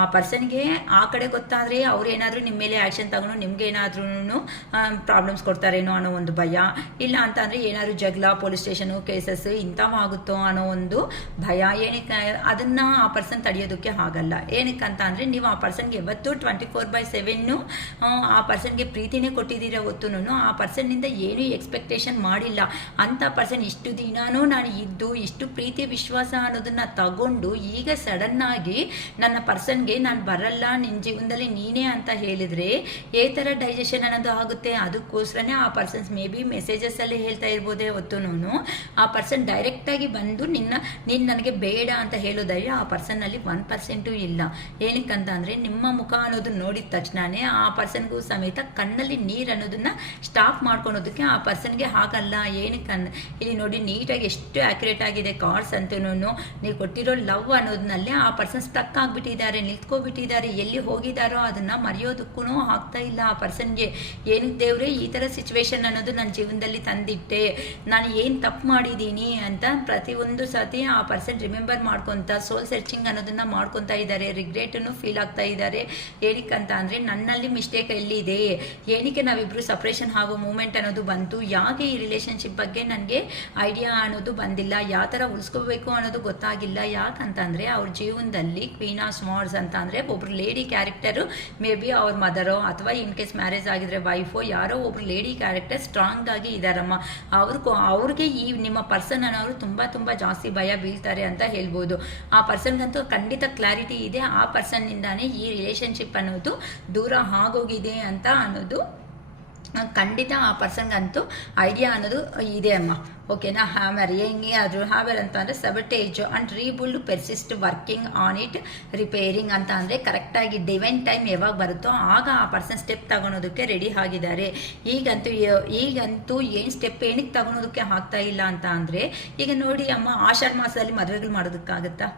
ಆ ಪರ್ಸನ್ಗೆ ಆ ಕಡೆ ಗೊತ್ತಾದರೆ ಅವ್ರು ಏನಾದರೂ ನಿಮ್ಮ ಮೇಲೆ ಆ್ಯಕ್ಷನ್ ತಗೊಂಡು ನಿಮ್ಗೇನಾದ್ರೂ ಪ್ರಾಬ್ಲಮ್ಸ್ ಕೊಡ್ತಾರೇನೋ ಅನ್ನೋ ಒಂದು ಭಯ, ಇಲ್ಲ ಅಂತ ಅಂದರೆ ಏನಾದ್ರು ಜಗಳ, ಪೊಲೀಸ್ ಸ್ಟೇಷನು, ಕೇಸಸ್ ಇಂಥವಾಗುತ್ತೋ ಅನ್ನೋ ಒಂದು ಭಯ. ಏನಕ್ಕೆ ಅದನ್ನು ಆ ಪರ್ಸನ್ ತಡೆಯೋದಕ್ಕೆ ಆಗಲ್ಲ. ಏನಕ್ಕಂತ ಅಂದರೆ ನೀವು ಆ ಪರ್ಸನ್ಗೆ ಯಾವತ್ತು 24/7 ಆ ಪರ್ಸನ್ಗೆ ಪ್ರೀತಿನೇ ಕೊಟ್ಟಿದ್ದೀರ ಹೊತ್ತುನು ಆ ಪರ್ಸನ್ನಿಂದ ಏನೂ ಎಕ್ಸ್ಪೆಕ್ಟೇಷನ್ ಮಾಡಿಲ್ಲ. ಅಂಥ ಪರ್ಸನ್ ಇಷ್ಟು ದಿನಾನೂ ನಾನು ಇದ್ದು ಇಷ್ಟು ಪ್ರೀತಿ ವಿಶ್ವಾಸ ಅನ್ನೋದನ್ನು ತಗೊಂಡು ಈಗ ಸಡನ್ನಾಗಿ ನನ್ನ ಪರ್ಸನ್ಗೆ ನಾನು ಬರಲ್ಲ, ನಿನ್ನ ಜೀವನದಲ್ಲಿ ನೀನೇ ಅಂತ ಹೇಳಿದರೆ ಏ ಥರ ಡೈಜೆಷನ್ ಅನ್ನೋದು ಆಗುತ್ತೆ. ಅದಕ್ಕೋಸ್ಕರನೇ ಆ ಪರ್ಸನ್ಸ್ ಮೇ ಬಿ ಮೆಸೇಜಸ್ಸಲ್ಲಿ ಹೇಳ್ತಾ ಇರ್ಬೋದೇ ಹೊತ್ತುನು ಆ ಪರ್ಸನ್ ಡೈರೆಕ್ಟಾಗಿ ಬಂದು ನೀನು ನನಗೆ ಬೇಡ ಅಂತ ಹೇಳೋ ಧೈರ್ಯ ಆ ಪರ್ಸನ್ನಲ್ಲಿ 1% ಇಲ್ಲ. ಏನಕ್ಕಂತ ಅಂದರೆ ನಿಮ್ಮ ಮುಖ ಅನ್ನೋದು ನೋಡಿದ ತಕ್ಷಣವೇ ಆ ಪರ್ಸನ್ಗೂ ಸಮೇತ ಕಣ್ಣಲ್ಲಿ ನೀರು ಅನ್ನೋದನ್ನು ಸ್ಟಾಪ್ ಮಾಡ್ಕೊಳೋದಕ್ಕೆ ಆ ಪರ್ಸನ್ಗೆ ಆಗಲ್ಲ. ಏನಕ್ಕಂದ್ರೆ ಇಲ್ಲಿ ನೋಡಿ ನೀಟಾಗಿ ಎಷ್ಟು ಆ್ಯಕ್ಯುರೇಟ್ ಆಗಿದೆ ಕಾರ್ಡ್ಸ್ ಅಂತೂ. ನೀವು ಕೊಟ್ಟಿರೋ ಲವ್ ಅನ್ನೋದನ್ನಲ್ಲೇ ಆ ಪರ್ಸನ್ ಸ್ಟಕ್ ಆಗಿಬಿಟ್ಟಿದ್ದಾರೆ, ನಿಂತ್ಕೊಬಿಟ್ಟಿದ್ದಾರೆ. ಎಲ್ಲಿ ಹೋಗಿದ್ದಾರೋ ಅದನ್ನು ಮರೆಯೋದಕ್ಕೂ ಆಗ್ತಾ ಇಲ್ಲ ಆ ಪರ್ಸನ್ಗೆ. ಏನಕ್ಕೆ ದೇವ್ರೆ ಈ ಥರ ಸಿಚುವೇಶನ್ ಅನ್ನೋದು ನನ್ನ ಜೀವನದಲ್ಲಿ ತಂದಿಟ್ಟೆ, ನಾನು ಏನು ತಪ್ಪು ಮಾಡಿದ್ದೀನಿ ಅಂತ ಪ್ರತಿಯೊಂದು ಸತಿ ಆ ಪರ್ಸನ್ ರಿಮೆಂಬರ್ ಮಾಡ್ಕೊತ ಸೋಲ್ ಸರ್ಚಿಂಗ್ ಅನ್ನೋದನ್ನು ಮಾಡ್ಕೊತಾ ಇದ್ದಾರೆ. ರಿಗ್ರೆಟನ್ನು ಫೀಲ್ ಆಗ್ತಾ ಇದ್ದಾರೆ. ಏನಕ್ಕಂತ ಅಂದರೆ ನನ್ನಲ್ಲಿ ಮಿಸ್ಟೇಕ್ ಎಲ್ಲಿದೆ, ಏನಕ್ಕೆ ನಾವಿಬ್ಬರು ಸಪ್ರೇಷನ್ ಆಗೋ ಮೂಮೆಂಟ್ ಅನ್ನೋದು ಬಂತು, ಯಾಕೆ ಈ ರಿಲೇಷನ್ಶಿಪ್ ಬಗ್ಗೆ ನನಗೆ ಐಡಿಯಾ ಅನ್ನೋದು ಬಂದಿಲ್ಲ, ಯಾವ ಥರ ಉಳಿಸ್ಕೋಬೇಕು ಅನ್ನೋದು ಗೊತ್ತಾಗಿಲ್ಲ. ಯಾಕಂತಂದರೆ ಅವ್ರ ಜೀವನದಲ್ಲಿ ಕ್ವೀನ್ ಆಫ್ ಸ್ವಾರ್ಡ್ಸ್ ಅಂತ ಅಂದರೆ ಒಬ್ರು ಲೇಡಿ ಕ್ಯಾರೆಕ್ಟರು, ಮೇ ಬಿ ಅವ್ರ ಮದರೋ ಅಥವಾ ಇನ್ ಕೇಸ್ ಮ್ಯಾರೇಜ್ ಆಗಿದ್ರೆ ವೈಫೋ ಯಾರೋ ಒಬ್ರು ಲೇಡಿ ಕ್ಯಾರೆಕ್ಟರ್ ಸ್ಟ್ರಾಂಗ್ ಆಗಿ ಇದ್ದಾರಮ್ಮ. ಅವ್ರಿಗೆ ಈ ನಿಮ್ಮ ಪರ್ಸನ್ ಅನ್ನೋರು ತುಂಬ ಜಾಸ್ತಿ ಭಯ ಬೀಳ್ತಾರೆ ಅಂತ ಹೇಳ್ಬೋದು. ಆ ಪರ್ಸನ್ಗಂತೂ ಖಂಡಿತ ಕ್ಲಾರಿಟಿ ಇದೆ, ಆ ಪರ್ಸನ್ನಿಂದಾನೇ ಈ ರಿಲೇಷನ್ಶಿಪ್ ಅನ್ನೋದು ದೂರ ಆಗೋಗಿದೆ ಅಂತ ಅನ್ನೋದು ಖಂಡಿತ ಆ ಪರ್ಸನ್ಗಂತೂ ಐಡಿಯಾ ಅನ್ನೋದು ಇದೆ ಅಮ್ಮ. ಓಕೆನಾ. ಹ್ಯಾಮರ್ ಹೆಂಗೆ ಆದರೂ ಹ್ಯಾಮರ್ ಅಂತ ಅಂದರೆ sabotage and rebuild persist working on it repairing ಅಂತ ಅಂದರೆ ಕರೆಕ್ಟಾಗಿ ಡಿವೈನ್ ಟೈಮ್ ಯಾವಾಗ ಬರುತ್ತೋ ಆಗ ಆ ಪರ್ಸನ್ ಸ್ಟೆಪ್ ತಗೊಳೋದಕ್ಕೆ ರೆಡಿ ಆಗಿದ್ದಾರೆ. ಈಗಂತೂ ಏನು ಸ್ಟೆಪ್ ಏನಕ್ಕೆ ತಗೊಳೋದಕ್ಕೆ ಆಗ್ತಾ ಇಲ್ಲ ಅಂತ ಅಂದರೆ, ಈಗ ನೋಡಿ ಅಮ್ಮ, ಆಷಾಢ ಮಾಸದಲ್ಲಿ ಮದುವೆಗಳು ಮಾಡೋದಕ್ಕಾಗುತ್ತಾ?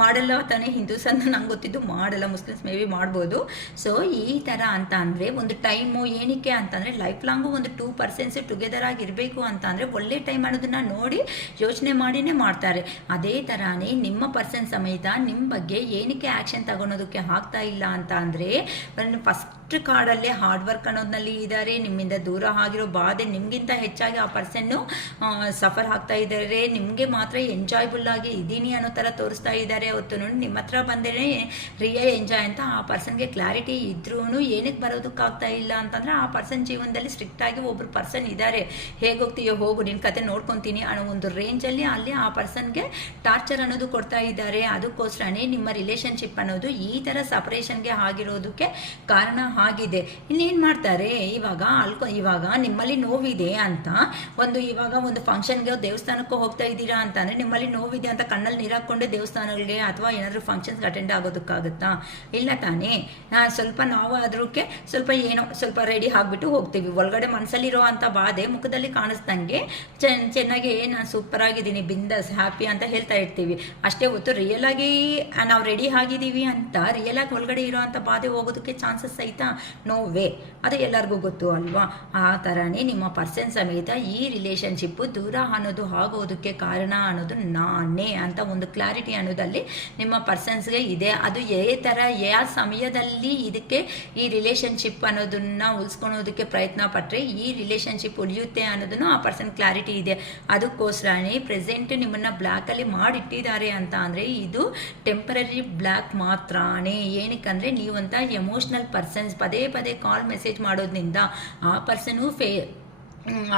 ಮಾಡಲ್ಲ ತಾನೇ. ಹಿಂದೂಸ್ ಅಂತ ನಂಗೆ ಗೊತ್ತಿದ್ದು ಮಾಡಲ್ಲ, ಮುಸ್ಲಿಮ್ಸ್ ಮೇ ಬಿ ಮಾಡ್ಬೋದು. ಸೊ ಈ ಥರ ಅಂತ ಅಂದರೆ ಒಂದು ಟೈಮು ಏನಕ್ಕೆ ಅಂತಂದರೆ ಲೈಫ್ ಲಾಂಗು ಒಂದು 2 ಪರ್ಸನ್ಸ್ ಟುಗೆದರ್ ಆಗಿರಬೇಕು ಅಂತ ಅಂದರೆ ಒಳ್ಳೆ ಟೈಮ್ ಅನ್ನೋದನ್ನು ನೋಡಿ ಯೋಚನೆ ಮಾಡಿನೇ ಮಾಡ್ತಾರೆ. ಅದೇ ಥರನೇ ನಿಮ್ಮ ಪರ್ಸನ್ ಸಮೇತ ನಿಮ್ಮ ಬಗ್ಗೆ ಏನಕ್ಕೆ ಆ್ಯಕ್ಷನ್ ತಗೊಳೋದಕ್ಕೆ ಆಗ್ತಾ ಇಲ್ಲ ಅಂತ ಅಂದರೆ, ಫಸ್ಟ್ ಕಾಡಲ್ಲೇ ಹಾರ್ಡ್ ವರ್ಕ್ ಅನ್ನೋದ್ರಲ್ಲಿ ಇದ್ದಾರೆ. ನಿಮ್ಮಿಂದ ದೂರ ಆಗಿರೋ ಬಾಧೆ ನಿಮಗಿಂತ ಹೆಚ್ಚಾಗಿ ಆ ಪರ್ಸನ್ನು ಸಫರ್ ಆಗ್ತಾ ಇದ್ದಾರೆ. ನಿಮಗೆ ಮಾತ್ರ ಎಂಜಾಯ್ಬಲ್ ಆಗಿ ಇದ್ದೀನಿ ಅನ್ನೋ ಥರ ತೋರಿಸ್ತಾ ಇದ್ದಾರೆ. ಹೊತ್ತು ನೋಡಿ ನಿಮ್ಮ ಹತ್ರ ಬಂದೇ ರಿಯಲ್ ಎಂಜಾಯ್ ಅಂತ ಆ ಪರ್ಸನ್ಗೆ ಕ್ಲಾರಿಟಿ ಇದ್ರೂ ಏನಕ್ಕೆ ಬರೋದಕ್ಕಾಗ್ತಾ ಇಲ್ಲ ಅಂತಂದರೆ, ಆ ಪರ್ಸನ್ ಜೀವನದಲ್ಲಿ ಸ್ಟ್ರಿಕ್ಟಾಗಿ ಒಬ್ಬರು ಪರ್ಸನ್ ಇದ್ದಾರೆ. ಹೇಗೆ ಹೋಗ್ತೀಯೋ ಹೋಗು, ನಿನ್ನ ಕತೆ ನೋಡ್ಕೊತೀನಿ ಅನ್ನೋ ಒಂದು ರೇಂಜಲ್ಲಿ ಅಲ್ಲಿ ಆ ಪರ್ಸನ್ಗೆ ಟಾರ್ಚರ್ ಅನ್ನೋದು ಕೊಡ್ತಾ ಇದ್ದಾರೆ. ಅದಕ್ಕೋಸ್ಕರನೇ ನಿಮ್ಮ ರಿಲೇಷನ್ಶಿಪ್ ಅನ್ನೋದು ಈ ಥರ ಸಪರೇಷನ್ಗೆ ಆಗಿರೋದಕ್ಕೆ ಕಾರಣ ಆಗಿದೆ. ಇನ್ನೇನು ಮಾಡ್ತಾರೆ, ಇವಾಗ ನಿಮ್ಮಲ್ಲಿ ನೋವಿದೆ ಅಂತ ಇವಾಗ ಒಂದು ಫಂಕ್ಷನ್ಗೆ ದೇವಸ್ಥಾನಕ್ಕೂ ಹೋಗ್ತಾ ಇದ್ದೀರಾ ಅಂತಂದರೆ, ನಿಮ್ಮಲ್ಲಿ ನೋವಿದೆ ಅಂತ ಕಣ್ಣಲ್ಲಿ ನೀರಾಕೊಂಡು ದೇವಸ್ಥಾನಗಳಿಗೆ ಅಥವಾ ಏನಾದರೂ ಫಂಕ್ಷನ್ಸ್ಗೆ ಅಟೆಂಡ್ ಆಗೋದಕ್ಕಾಗುತ್ತಾ? ಇಲ್ಲ ತಾನೇ. ನಾವು ಅದಕ್ಕೆ ಸ್ವಲ್ಪ ರೆಡಿ ಆಗಿಬಿಟ್ಟು ಹೋಗ್ತೀವಿ. ಒಳಗಡೆ ಮನಸ್ಸಲ್ಲಿರೋ ಅಂಥ ಬಾಧೆ ಮುಖದಲ್ಲಿ ಕಾಣಿಸ್ದಂಗೆ ಚೆನ್ನಾಗಿ ನಾನು ಸೂಪರ್ ಆಗಿದ್ದೀನಿ, ಬಿಂದಾಸ್, ಹ್ಯಾಪಿ ಅಂತ ಹೇಳ್ತಾ ಇರ್ತೀವಿ. ಅಷ್ಟೇ ಹೊತ್ತು ರಿಯಲ್ ಆಗಿ ನಾವು ರೆಡಿ ಆಗಿದ್ದೀವಿ ಅಂತ ರಿಯಲ್ ಆಗಿ ಒಳಗಡೆ ಇರೋ ಅಂಥ ಬಾಧೆ ಹೋಗೋದಕ್ಕೆ ಚಾನ್ಸಸ್ ಐತಾ? No way. ಅದು ಎಲ್ಲರಿಗೂ ಗೊತ್ತು ಅಲ್ವಾ? ಆ ಥರನೇ ನಿಮ್ಮ ಪರ್ಸನ್ ಸಮೇತ ಈ ರಿಲೇಷನ್ಶಿಪ್ಪು ದೂರ ಅನ್ನೋದು ಆಗೋದಕ್ಕೆ ಕಾರಣ ಅನ್ನೋದು ನಾನೇ ಅಂತ ಒಂದು ಕ್ಲಾರಿಟಿ ಅನ್ನೋದಲ್ಲಿ ನಿಮ್ಮ ಪರ್ಸನ್ಸ್ಗೆ ಇದೆ. ಅದು ಯಾವ ಸಮಯದಲ್ಲಿ ಇದಕ್ಕೆ ಈ ರಿಲೇಷನ್ಶಿಪ್ ಅನ್ನೋದನ್ನ ಉಳಿಸ್ಕೊಳೋದಕ್ಕೆ ಪ್ರಯತ್ನ ಪಟ್ಟರೆ ಈ ರಿಲೇಷನ್ಶಿಪ್ ಉಳಿಯುತ್ತೆ ಅನ್ನೋದನ್ನು ಆ ಪರ್ಸನ್ ಕ್ಲಾರಿಟಿ ಇದೆ. ಅದಕ್ಕೋಸ್ಕರನೇ ಪ್ರೆಸೆಂಟ್ ನಿಮ್ಮನ್ನು ಬ್ಲ್ಯಾಕಲ್ಲಿ ಮಾಡಿಟ್ಟಿದ್ದಾರೆ ಅಂತ ಅಂದರೆ ಇದು ಟೆಂಪರರಿ ಬ್ಲ್ಯಾಕ್ ಮಾತ್ರನೇ. ಏನಕ್ಕಂದರೆ ನೀವಂತ ಎಮೋಷ್ನಲ್ ಪರ್ಸನ್ಸ್ ಪದೇ ಪದೇ ಕಾಲ್ ಮೆಸೇಜ್ ಮಾಡೋದ್ರಿಂದ ಆ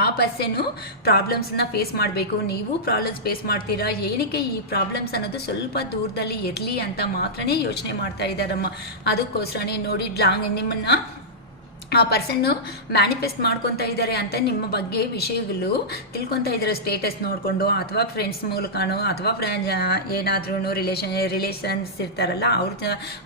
ಪರ್ಸನ್ನು ಪ್ರಾಬ್ಲಮ್ಸನ್ನ ಫೇಸ್ ಮಾಡಬೇಕು. ನೀವು ಪ್ರಾಬ್ಲಮ್ಸ್ ಫೇಸ್ ಮಾಡ್ತೀರಾ. ಏನಕ್ಕೆ ಈ ಪ್ರಾಬ್ಲಮ್ಸ್ ಅನ್ನೋದು ಸ್ವಲ್ಪ ದೂರದಲ್ಲಿ ಇರಲಿ ಅಂತ ಮಾತ್ರನೇ ಯೋಚನೆ ಮಾಡ್ತಾ ಇದ್ದಾರಮ್ಮ. ಅದಕ್ಕೋಸ್ಕರನೇ ನೋಡಿ ನಿಮ್ಮನ್ನು ಆ ಪರ್ಸನ್ನು ಮ್ಯಾನಿಫೆಸ್ಟ್ ಮಾಡ್ಕೊತಾ ಇದ್ದಾರೆ ಅಂತ ನಿಮ್ಮ ಬಗ್ಗೆ ವಿಷಯಗಳು ತಿಳ್ಕೊತಾ ಇದ್ದಾರೆ. ಸ್ಟೇಟಸ್ ನೋಡಿಕೊಂಡು ಅಥವಾ ಫ್ರೆಂಡ್ಸ್ ಮೂಲಕನೋ ಅಥವಾ ಏನಾದ್ರೂ ರಿಲೇಷನ್ಸ್ ಇರ್ತಾರಲ್ಲ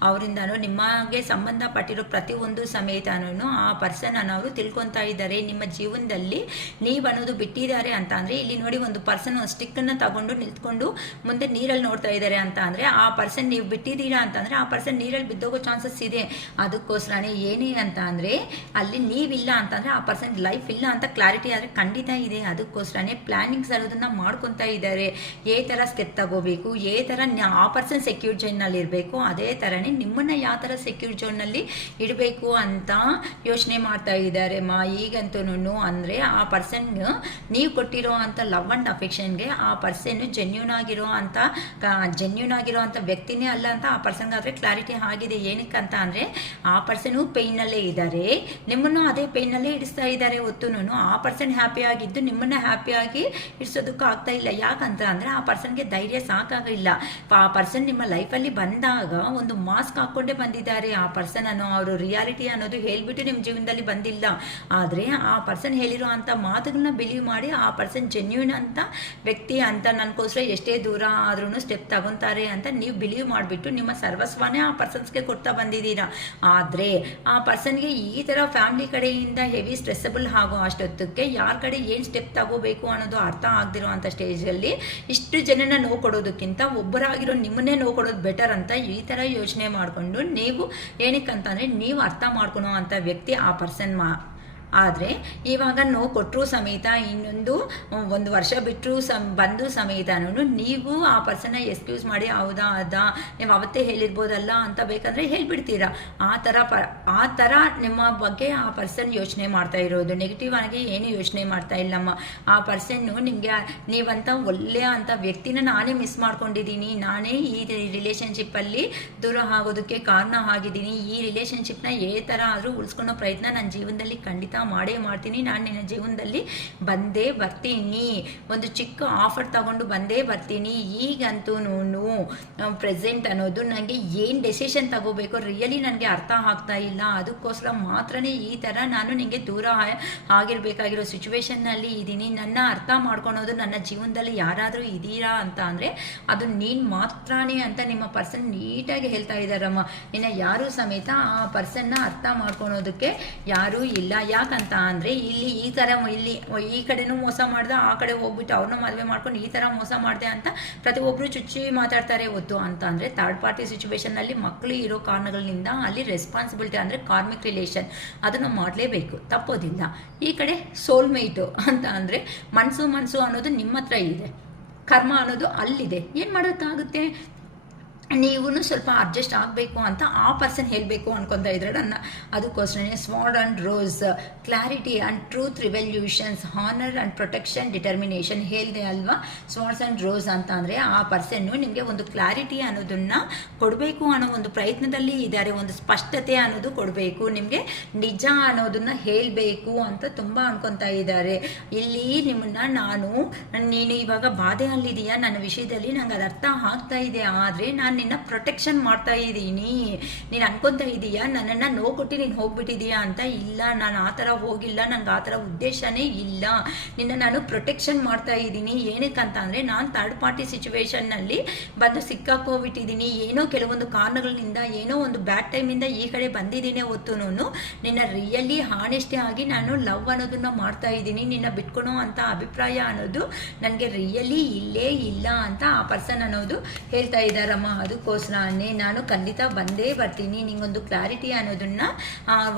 ಅವರಿಂದನೂ ನಿಮಗೆ ಸಂಬಂಧಪಟ್ಟಿರೋ ಪ್ರತಿಯೊಂದು ಸಮೇತನೂ ಆ ಪರ್ಸನ್ ಅನ್ನೋರು ತಿಳ್ಕೊತಾ ಇದ್ದಾರೆ. ನಿಮ್ಮ ಜೀವನದಲ್ಲಿ ನೀವು ಅನ್ನೋದು ಬಿಟ್ಟಿದ್ದಾರೆ ಅಂತ ಅಂದರೆ, ಇಲ್ಲಿ ನೋಡಿ ಒಂದು ಪರ್ಸನ್ ಸ್ಟಿಕ್ಕನ್ನು ತಗೊಂಡು ನಿಂತ್ಕೊಂಡು ಮುಂದೆ ನೀರಲ್ಲಿ ನೋಡ್ತಾ ಇದ್ದಾರೆ ಅಂತ ಅಂದರೆ ಆ ಪರ್ಸನ್ ನೀವು ಬಿಟ್ಟಿದ್ದೀರಾ ಅಂತಂದರೆ ಆ ಪರ್ಸನ್ ನೀರಲ್ಲಿ ಬಿದ್ದೋಗೋ ಚಾನ್ಸಸ್ ಇದೆ. ಅದಕ್ಕೋಸ್ಕರನೇ ಏನೇ ಅಂತ ಅಂದರೆ ಅಲ್ಲಿ ನೀವಿಲ್ಲ ಅಂತಂದರೆ ಆ ಪರ್ಸನ್ ಲೈಫ್ ಇಲ್ಲ ಅಂತ ಕ್ಲಾರಿಟಿ ಆದರೆ ಖಂಡಿತ ಇದೆ. ಅದಕ್ಕೋಸ್ಕರನೇ ಪ್ಲ್ಯಾನಿಂಗ್ಸ್ ಅನ್ನೋದನ್ನು ಮಾಡ್ಕೊತಾ ಇದ್ದಾರೆ. ಥರ ಸ್ಟೆಪ್ ತಗೋಬೇಕು, ಥರ ಆ ಪರ್ಸನ್ ಸೆಕ್ಯೂರ್ ಝೋನ್ನಲ್ಲಿ ಇರಬೇಕು, ಅದೇ ಥರನೇ ನಿಮ್ಮನ್ನು ಯಾವ ಥರ ಸೆಕ್ಯೂರ್ ಝೋನ್ನಲ್ಲಿ ಇಡಬೇಕು ಅಂತ ಯೋಚನೆ ಮಾಡ್ತಾ ಇದ್ದಾರೆ ಈಗಂತೂ. ಅಂದರೆ ಆ ಪರ್ಸನ್ ನೀವು ಕೊಟ್ಟಿರೋ ಅಂಥ ಲವ್ ಆ್ಯಂಡ್ ಅಫೆಕ್ಷನ್ಗೆ ಆ ಪರ್ಸನ್ ಜೆನ್ಯೂನ್ ಆಗಿರೋ ಅಂಥ ವ್ಯಕ್ತಿನೇ ಅಲ್ಲ ಅಂತ ಆ ಪರ್ಸನ್ಗಾದರೆ ಕ್ಲಾರಿಟಿ ಆಗಿದೆ. ಏನಕ್ಕಂತ ಅಂದರೆ ಆ ಪರ್ಸನು ಪೇಯ್ನಲ್ಲೇ ಇದ್ದಾರೆ, ನಿಮ್ಮನ್ನು ಅದೇ ಪೇಯ್ನಲ್ಲೇ ಇಡಿಸ್ತಾ ಇದ್ದಾರೆ. ಹೊತ್ತುನು ಆ ಪರ್ಸನ್ ಹ್ಯಾಪಿ ಆಗಿದ್ದು ನಿಮ್ಮನ್ನು ಹ್ಯಾಪಿಯಾಗಿ ಇಡಿಸೋದಕ್ಕೂ ಆಗ್ತಾ ಇಲ್ಲ. ಯಾಕಂತ ಅಂದರೆ ಆ ಪರ್ಸನ್ಗೆ ಧೈರ್ಯ ಸಾಕಾಗಿಲ್ಲ. ಆ ಪರ್ಸನ್ ನಿಮ್ಮ ಲೈಫಲ್ಲಿ ಬಂದಾಗ ಒಂದು ಮಾಸ್ಕ್ ಹಾಕ್ಕೊಂಡೇ ಬಂದಿದ್ದಾರೆ. ಆ ಪರ್ಸನ್ ಅವರು ರಿಯಾಲಿಟಿ ಅನ್ನೋದು ಹೇಳ್ಬಿಟ್ಟು ನಿಮ್ಮ ಜೀವನದಲ್ಲಿ ಬಂದಿಲ್ಲ. ಆದರೆ ಆ ಪರ್ಸನ್ ಹೇಳಿರೋ ಅಂಥ ಮಾತುಗಳನ್ನ ಬಿಲೀವ್ ಮಾಡಿ ಆ ಪರ್ಸನ್ ಜೆನ್ಯೂನ್ ಅಂತ ವ್ಯಕ್ತಿ ಅಂತ ನನಗೋಸ್ಕರ ಎಷ್ಟೇ ದೂರ ಆದ್ರೂ ಸ್ಟೆಪ್ ತಗೊತಾರೆ ಅಂತ ನೀವು ಬಿಲೀವ್ ಮಾಡಿಬಿಟ್ಟು ನಿಮ್ಮ ಸರ್ವಸ್ವನೇ ಆ ಪರ್ಸನ್ಸ್ಗೆ ಕೊಡ್ತಾ ಬಂದಿದ್ದೀರಾ. ಆದರೆ ಆ ಪರ್ಸನ್ಗೆ ಈ ಥರ ಫ್ಯಾಮಿಲಿ ಕಡೆಯಿಂದ ಹೆವಿ ಸ್ಟ್ರೆಸ್ಸಬಲ್ ಆಗೋ ಅಷ್ಟೊತ್ತಕ್ಕೆ ಯಾರ ಕಡೆ ಏನು ಸ್ಟೆಪ್ ತಗೋಬೇಕು ಅನ್ನೋದು ಅರ್ಥ ಆಗದಿರೋ ಅಂಥ ಸ್ಟೇಜಲ್ಲಿ ಇಷ್ಟು ಜನನ ನೋವು ಕೊಡೋದಕ್ಕಿಂತ ಒಬ್ಬರಾಗಿರೋ ನಿಮ್ಮನ್ನೇ ನೋವು ಕೊಡೋದು ಬೆಟರ್ ಅಂತ ಈ ಥರ ಯೋಚನೆ ಮಾಡಿಕೊಂಡು ನೀವು ಏನಕ್ಕಂತಂದರೆ ನೀವು ಅರ್ಥ ಮಾಡ್ಕೊಳೋ ಅಂಥ ವ್ಯಕ್ತಿ ಆ ಪರ್ಸನ್ ಆದರೆ ಇವಾಗ ನೋವು ಕೊಟ್ಟರು ಸಮೇತ ಇನ್ನೊಂದು 1 ವರ್ಷ ಬಿಟ್ಟರು ಬಂದು ಸಮೇತನೂ ನೀವು ಆ ಪರ್ಸನ್ನ ಎಕ್ಸ್ಕ್ಯೂಸ್ ಮಾಡಿ ಹೌದಾ ನೀವು ಅವತ್ತೇ ಹೇಳಿರ್ಬೋದಲ್ಲ ಅಂತ ಬೇಕಂದರೆ ಹೇಳಿಬಿಡ್ತೀರಾ. ಆ ಥರ ನಿಮ್ಮ ಬಗ್ಗೆ ಆ ಪರ್ಸನ್ ಯೋಚನೆ ಮಾಡ್ತಾ ಇರೋದು. ನೆಗೆಟಿವ್ ಆಗಿ ಏನು ಯೋಚನೆ ಮಾಡ್ತಾ ಇಲ್ಲಮ್ಮ. ಆ ಪರ್ಸನ್ನು ನಿಮಗೆ ನೀವಂತ ಒಳ್ಳೆಯ ಅಂಥ ವ್ಯಕ್ತಿನ ನಾನೇ ಮಿಸ್ ಮಾಡ್ಕೊಂಡಿದ್ದೀನಿ, ನಾನೇ ಈ ರಿಲೇಷನ್ಶಿಪ್ಪಲ್ಲಿ ದೂರ ಆಗೋದಕ್ಕೆ ಕಾರಣ ಆಗಿದ್ದೀನಿ. ಈ ರಿಲೇಷನ್ಶಿಪ್ನ ಥರ ಆದರೂ ಉಳಿಸ್ಕೊಳ್ಳೋ ಪ್ರಯತ್ನ ನನ್ನ ಜೀವನದಲ್ಲಿ ಖಂಡಿತ ಮಾಡೇ ಮಾಡ್ತೀನಿ, ನಾನು ನಿನ್ನ ಜೀವನದಲ್ಲಿ ಬಂದೇ ಬರ್ತೀನಿ, ಒಂದು ಚಿಕ್ಕ ಆಫರ್ ತಗೊಂಡು ಬಂದೇ ಬರ್ತೀನಿ. ಈಗಂತೂ ಪ್ರೆಸೆಂಟ್ ಅನ್ನೋದು ನನಗೆ ಏನು ಡೆಸಿಷನ್ ತಗೋಬೇಕು ರಿಯಲಿ ನನಗೆ ಅರ್ಥ ಆಗ್ತಾ ಇಲ್ಲ. ಅದಕ್ಕೋಸ್ಕರ ಮಾತ್ರನೇ ಈ ಥರ ನಾನು ನಿಮಗೆ ದೂರ ಆಗಿರಬೇಕಾಗಿರೋ ಸಿಚುವೇಶನ್ನಲ್ಲಿ ಇದ್ದೀನಿ. ನನ್ನ ಅರ್ಥ ಮಾಡ್ಕೊಳೋದು ನನ್ನ ಜೀವನದಲ್ಲಿ ಯಾರಾದರೂ ಇದ್ದೀರಾ ಅಂತ ಅಂದರೆ ಅದು ನೀನು ಮಾತ್ರನೇ ಅಂತ ನಿಮ್ಮ ಪರ್ಸನ್ ನೀಟಾಗಿ ಹೇಳ್ತಾ ಇದ್ದಾರಮ್ಮ. ಇನ್ನು ಯಾರೂ ಸಮೇತ ಆ ಪರ್ಸನ್ನ ಅರ್ಥ ಮಾಡ್ಕೊಳೋದಕ್ಕೆ ಯಾರೂ ಇಲ್ಲ. ಯಾಕಂತ ಅಂದರೆ ಇಲ್ಲಿ ಈ ಥರ ಇಲ್ಲಿ ಈ ಕಡೆನೂ ಮೋಸ ಮಾಡ್ದೆ, ಆ ಕಡೆ ಹೋಗ್ಬಿಟ್ಟು ಅವ್ರನ್ನ ಮದುವೆ ಮಾಡ್ಕೊಂಡು ಈ ಥರ ಮೋಸ ಮಾಡಿದೆ ಅಂತ ಪ್ರತಿಯೊಬ್ಬರು ಚುಚ್ಚಿ ಮಾತಾಡ್ತಾರೆ ಹೊತ್ತು. ಅಂತ ಅಂದರೆ ಥರ್ಡ್ ಪಾರ್ಟಿ ಸಿಚುವೇಶನ್ನಲ್ಲಿ ಮಕ್ಕಳು ಇರೋ ಕಾರಣಗಳಿಂದ ಅಲ್ಲಿ ರೆಸ್ಪಾನ್ಸಿಬಿಲಿಟಿ ಅಂದರೆ ಕಾರ್ಮಿಕ್ ರಿಲೇಷನ್ ಅದನ್ನು ಮಾಡಲೇಬೇಕು, ತಪ್ಪೋದಿಲ್ಲ. ಈ ಕಡೆ ಸೋಲ್ಮೇಟು ಅಂತ ಅಂದರೆ ಮನಸ್ಸು ಅನ್ನೋದು ನಿಮ್ಮ ಹತ್ರ ಇದೆ, ಕರ್ಮ ಅನ್ನೋದು ಅಲ್ಲಿದೆ. ಏನು ಮಾಡೋಕ್ಕಾಗುತ್ತೆ? ನೀವು ಸ್ವಲ್ಪ ಅಡ್ಜಸ್ಟ್ ಆಗಬೇಕು ಅಂತ ಆ ಪರ್ಸನ್ ಹೇಳಬೇಕು ಅನ್ಕೊತಾ ಇದ್ರೆ ನನ್ನ. ಅದಕ್ಕೋಸ್ಕರನೇ sword and rose, clarity and truth, revolutions, honour and protection, determination ಹೇಳಿದೆ ಅಲ್ವಾ. ಸ್ವಾರ್ಡ್ಸ್ ಆ್ಯಂಡ್ ರೋಸ್ ಅಂತ ಅಂದರೆ ಆ ಪರ್ಸನ್ನು ನಿಮಗೆ ಒಂದು ಕ್ಲಾರಿಟಿ ಅನ್ನೋದನ್ನು ಕೊಡಬೇಕು ಅನ್ನೋ ಒಂದು ಪ್ರಯತ್ನದಲ್ಲಿ ಇದ್ದಾರೆ. ಒಂದು ಸ್ಪಷ್ಟತೆ ಅನ್ನೋದು ಕೊಡಬೇಕು, ನಿಮಗೆ ನಿಜ ಅನ್ನೋದನ್ನು ಹೇಳಬೇಕು ಅಂತ ತುಂಬ ಅನ್ಕೊತಾ ಇದ್ದಾರೆ. ಇಲ್ಲಿ ನಿಮ್ಮನ್ನು ನೀನು ಇವಾಗ ಬಾಧೆ ಅಲ್ಲಿದೆಯಾ ನನ್ನ ವಿಷಯದಲ್ಲಿ, ನಂಗೆ ಅದು ಅರ್ಥ ಆಗ್ತಾ ಇದೆ, ಆದರೆ ನಾನು ನಿನ್ನ ಪ್ರೊಟೆಕ್ಷನ್ ಮಾಡ್ತಾ ಇದ್ದೀನಿ. ನೀನು ಅನ್ಕೊತಾ ಇದೀಯಾ ನನ್ನನ್ನು ನೋವು ಕೊಟ್ಟು ನೀನು ಹೋಗ್ಬಿಟ್ಟಿದೀಯಾ ಅಂತ. ಇಲ್ಲ, ನಾನು ಆ ಥರ ಹೋಗಿಲ್ಲ, ನಂಗೆ ಆ ಥರ ಉದ್ದೇಶನೇ ಇಲ್ಲ. ನಿನ್ನ ನಾನು ಪ್ರೊಟೆಕ್ಷನ್ ಮಾಡ್ತಾ ಇದ್ದೀನಿ. ಏನಕ್ಕಂತ ಅಂದರೆ ನಾನು ಥರ್ಡ್ ಪಾರ್ಟಿ ಸಿಚುವೇಶನ್ನಲ್ಲಿ ಬಂದು ಸಿಕ್ಕಾಕೋಬಿಟ್ಟಿದ್ದೀನಿ. ಏನೋ ಕೆಲವೊಂದು ಕಾರಣಗಳಿಂದ, ಏನೋ ಒಂದು ಬ್ಯಾಡ್ ಟೈಮಿಂದ ಈ ಕಡೆ ಬಂದಿದ್ದೀನಿ. ಹೊತ್ತು ನಿನ್ನ ರಿಯಲಿ ಹಾನೆಸ್ಟಿ ಆಗಿ ನಾನು ಲವ್ ಅನ್ನೋದನ್ನ ಮಾಡ್ತಾ ಇದ್ದೀನಿ. ನಿನ್ನ ಬಿಟ್ಕೊಳೋ ಅಂತ ಅಭಿಪ್ರಾಯ ಅನ್ನೋದು ನನಗೆ ರಿಯಲಿ ಇಲ್ಲೇ ಇಲ್ಲ ಅಂತ ಆ ಪರ್ಸನ್ ಅನ್ನೋದು ಹೇಳ್ತಾ ಇದ್ದಾರಮ್ಮ. ಅದಕ್ಕೋಸ್ಕರನೇ ನಾನು ಖಂಡಿತ ಬಂದೇ ಬರ್ತೀನಿ. ನಿಂಗೊಂದು ಕ್ಲಾರಿಟಿ ಅನ್ನೋದನ್ನ,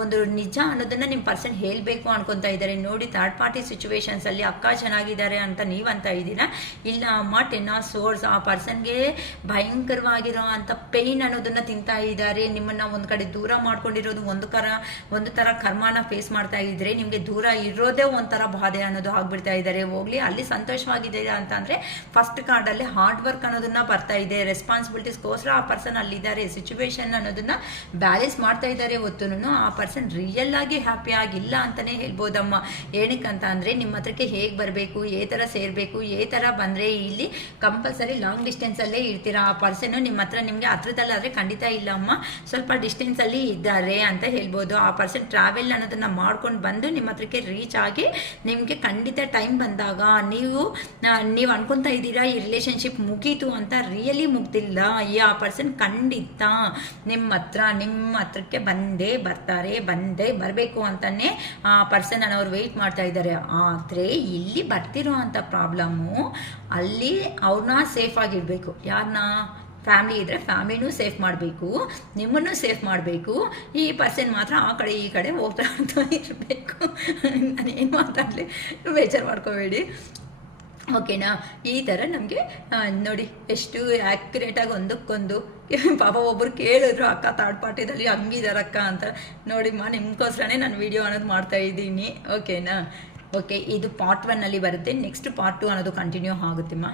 ಒಂದು ನಿಜ ಅನ್ನೋದನ್ನ ನಿಮ್ಮ ಪರ್ಸನ್ ಹೇಳಬೇಕು ಅನ್ಕೊತಾ ಇದ್ದಾರೆ. ನೋಡಿ, ಥರ್ಡ್ ಪಾರ್ಟಿ ಸಿಚುವೇಶನ್ಸಲ್ಲಿ ಅಕ್ಕ ಚೆನ್ನಾಗಿದ್ದಾರೆ ಅಂತ ನೀವು ಅಂತ ಇದ್ದೀರಾ. ಇಲ್ಲ ಅಮ್ಮ, 10 ಆಫ್ ಸೋರ್ಡ್ಸ್ ಆ ಪರ್ಸನ್ಗೆ ಭಯಂಕರವಾಗಿರೋ ಅಂಥ ಪೇಯ್ನ್ ಅನ್ನೋದನ್ನ ತಿಂತಾ ಇದ್ದಾರೆ. ನಿಮ್ಮನ್ನು ಒಂದು ಕಡೆ ದೂರ ಮಾಡ್ಕೊಂಡಿರೋದು ಒಂದು ಥರ ಕರ್ಮನ ಫೇಸ್ ಮಾಡ್ತಾ ಇದ್ರೆ, ನಿಮಗೆ ದೂರ ಇರೋದೇ ಒಂಥರ ಬಾಧೆ ಅನ್ನೋದು ಆಗ್ಬಿಡ್ತಾ ಇದ್ದಾರೆ. ಹೋಗ್ಲಿ, ಅಲ್ಲಿ ಸಂತೋಷವಾಗಿದೆ ಅಂತಂದರೆ ಫಸ್ಟ್ ಕಾರ್ಡಲ್ಲಿ ಹಾರ್ಡ್ ವರ್ಕ್ ಅನ್ನೋದನ್ನ ಬರ್ತಾ ಇದೆ. ರೆಸ್ಪಾನ್ಸಿಬಿಲಿಟೀಸ್ಗೋಸ್ಕರ ಆ ಪರ್ಸನ್ ಅಲ್ಲಿದ್ದಾರೆ. ಸಿಚುವೇಶನ್ ಅನ್ನೋದನ್ನ ಬ್ಯಾಲೆನ್ಸ್ ಮಾಡ್ತಾ ಇದ್ದಾರೆ. ಹೊತ್ತು ಆ ಪರ್ಸನ್ ರಿಯಲ್ ಆಗಿ ಹ್ಯಾಪಿ ಆಗಿಲ್ಲ ಅಂತಲೇ ಹೇಳ್ಬೋದಮ್ಮ. ಏನಕ್ಕಂತ ಅಂದರೆ ನಿಮ್ಮ ಹತ್ರಕ್ಕೆ ಹೇಗೆ ಬರಬೇಕು, ಏ ಥರ ಸೇರಬೇಕು, ಏ ಥರ ಬಂದರೆ ಇಲ್ಲಿ ಕಂಪಲ್ಸರಿ ಲಾಂಗ್ ಡಿಸ್ಟೆನ್ಸಲ್ಲೇ ಇರ್ತೀರಾ. ಆ ಪರ್ಸನ್ನು ನಿಮ್ಮ ಹತ್ರ ನಿಮಗೆ ಹತ್ರದಲ್ಲಾದರೆ ಖಂಡಿತ ಇಲ್ಲ ಅಮ್ಮ, ಸ್ವಲ್ಪ ಡಿಸ್ಟೆನ್ಸಲ್ಲಿ ಇದ್ದಾರೆ ಅಂತ ಹೇಳ್ಬೋದು. ಆ ಪರ್ಸನ್ ಟ್ರಾವೆಲ್ ಅನ್ನೋದನ್ನು ಮಾಡ್ಕೊಂಡು ಬಂದು ನಿಮ್ಮ ಹತ್ರಕ್ಕೆ ರೀಚ್ ಆಗಿ ನಿಮಗೆ ಖಂಡಿತ ಟೈಮ್ ಬಂದಾಗ ನೀವು ಅನ್ಕೊತಾ ಇದ್ದೀರಾ ಈ ರಿಲೇಷನ್ಶಿಪ್ ಮುಗೀತು ಅಂತ. ರಿಯಲಿ ಮುಗ್ದಿಲ್ಲ. ಆ ಪರ್ಸನ್ ಖಂಡಿತ ನಿಮ್ಮ ಹತ್ರಕ್ಕೆ ಬಂದೇ ಬರಬೇಕು ಅಂತಾನೆ ಆ ಪರ್ಸನ್ ಅನ್ನೋರು ವೆಯ್ಟ್ ಮಾಡ್ತಾ ಇದ್ದಾರೆ. ಆದರೆ ಇಲ್ಲಿ ಬರ್ತಿರೋ ಅಂಥ ಪ್ರಾಬ್ಲಮ್ಮು, ಅಲ್ಲಿ ಅವ್ರನ್ನ ಸೇಫ್ ಆಗಿಡಬೇಕು. ಯಾರನ್ನ? ಫ್ಯಾಮಿಲಿ ಇದ್ದರೆ ಫ್ಯಾಮಿಲಿನೂ ಸೇಫ್ ಮಾಡಬೇಕು, ನಿಮ್ಮನ್ನು ಸೇಫ್ ಮಾಡಬೇಕು. ಈ ಪರ್ಸನ್ ಮಾತ್ರ ಆ ಕಡೆ ಈ ಕಡೆ ಹೋಗ್ತಾ ಇರಬೇಕು. ನಾನೇನು ಮಾತಾಡಲಿ, ಬೇಜಾರು ಮಾಡ್ಕೋಬೇಡಿ, ಓಕೆನಾ? ಈ ಥರ ನಮಗೆ ನೋಡಿ ಎಷ್ಟು ಆ್ಯಕ್ಯುರೇಟಾಗಿ ಒಂದಕ್ಕೊಂದು. ಪಾಪ ಒಬ್ಬರು ಕೇಳಿದ್ರು, ಅಕ್ಕ ಥರ್ಡ್ ಪಾರ್ಟಿದಲ್ಲಿ ಹಂಗಿದಾರಕ್ಕ ಅಂತ. ನೋಡಿಮ್ಮ, ನಿಮ್ಗೋಸ್ಕರನೇ ನಾನು ವಿಡಿಯೋ ಅನ್ನೋದು ಮಾಡ್ತಾ ಇದ್ದೀನಿ, ಓಕೆನಾ? ಓಕೆ, ಇದು ಪಾರ್ಟ್ 1 ಬರುತ್ತೆ. ನೆಕ್ಸ್ಟ್ ಪಾರ್ಟ್ 2 ಅನ್ನೋದು ಕಂಟಿನ್ಯೂ ಆಗುತ್ತೆಮ್ಮ.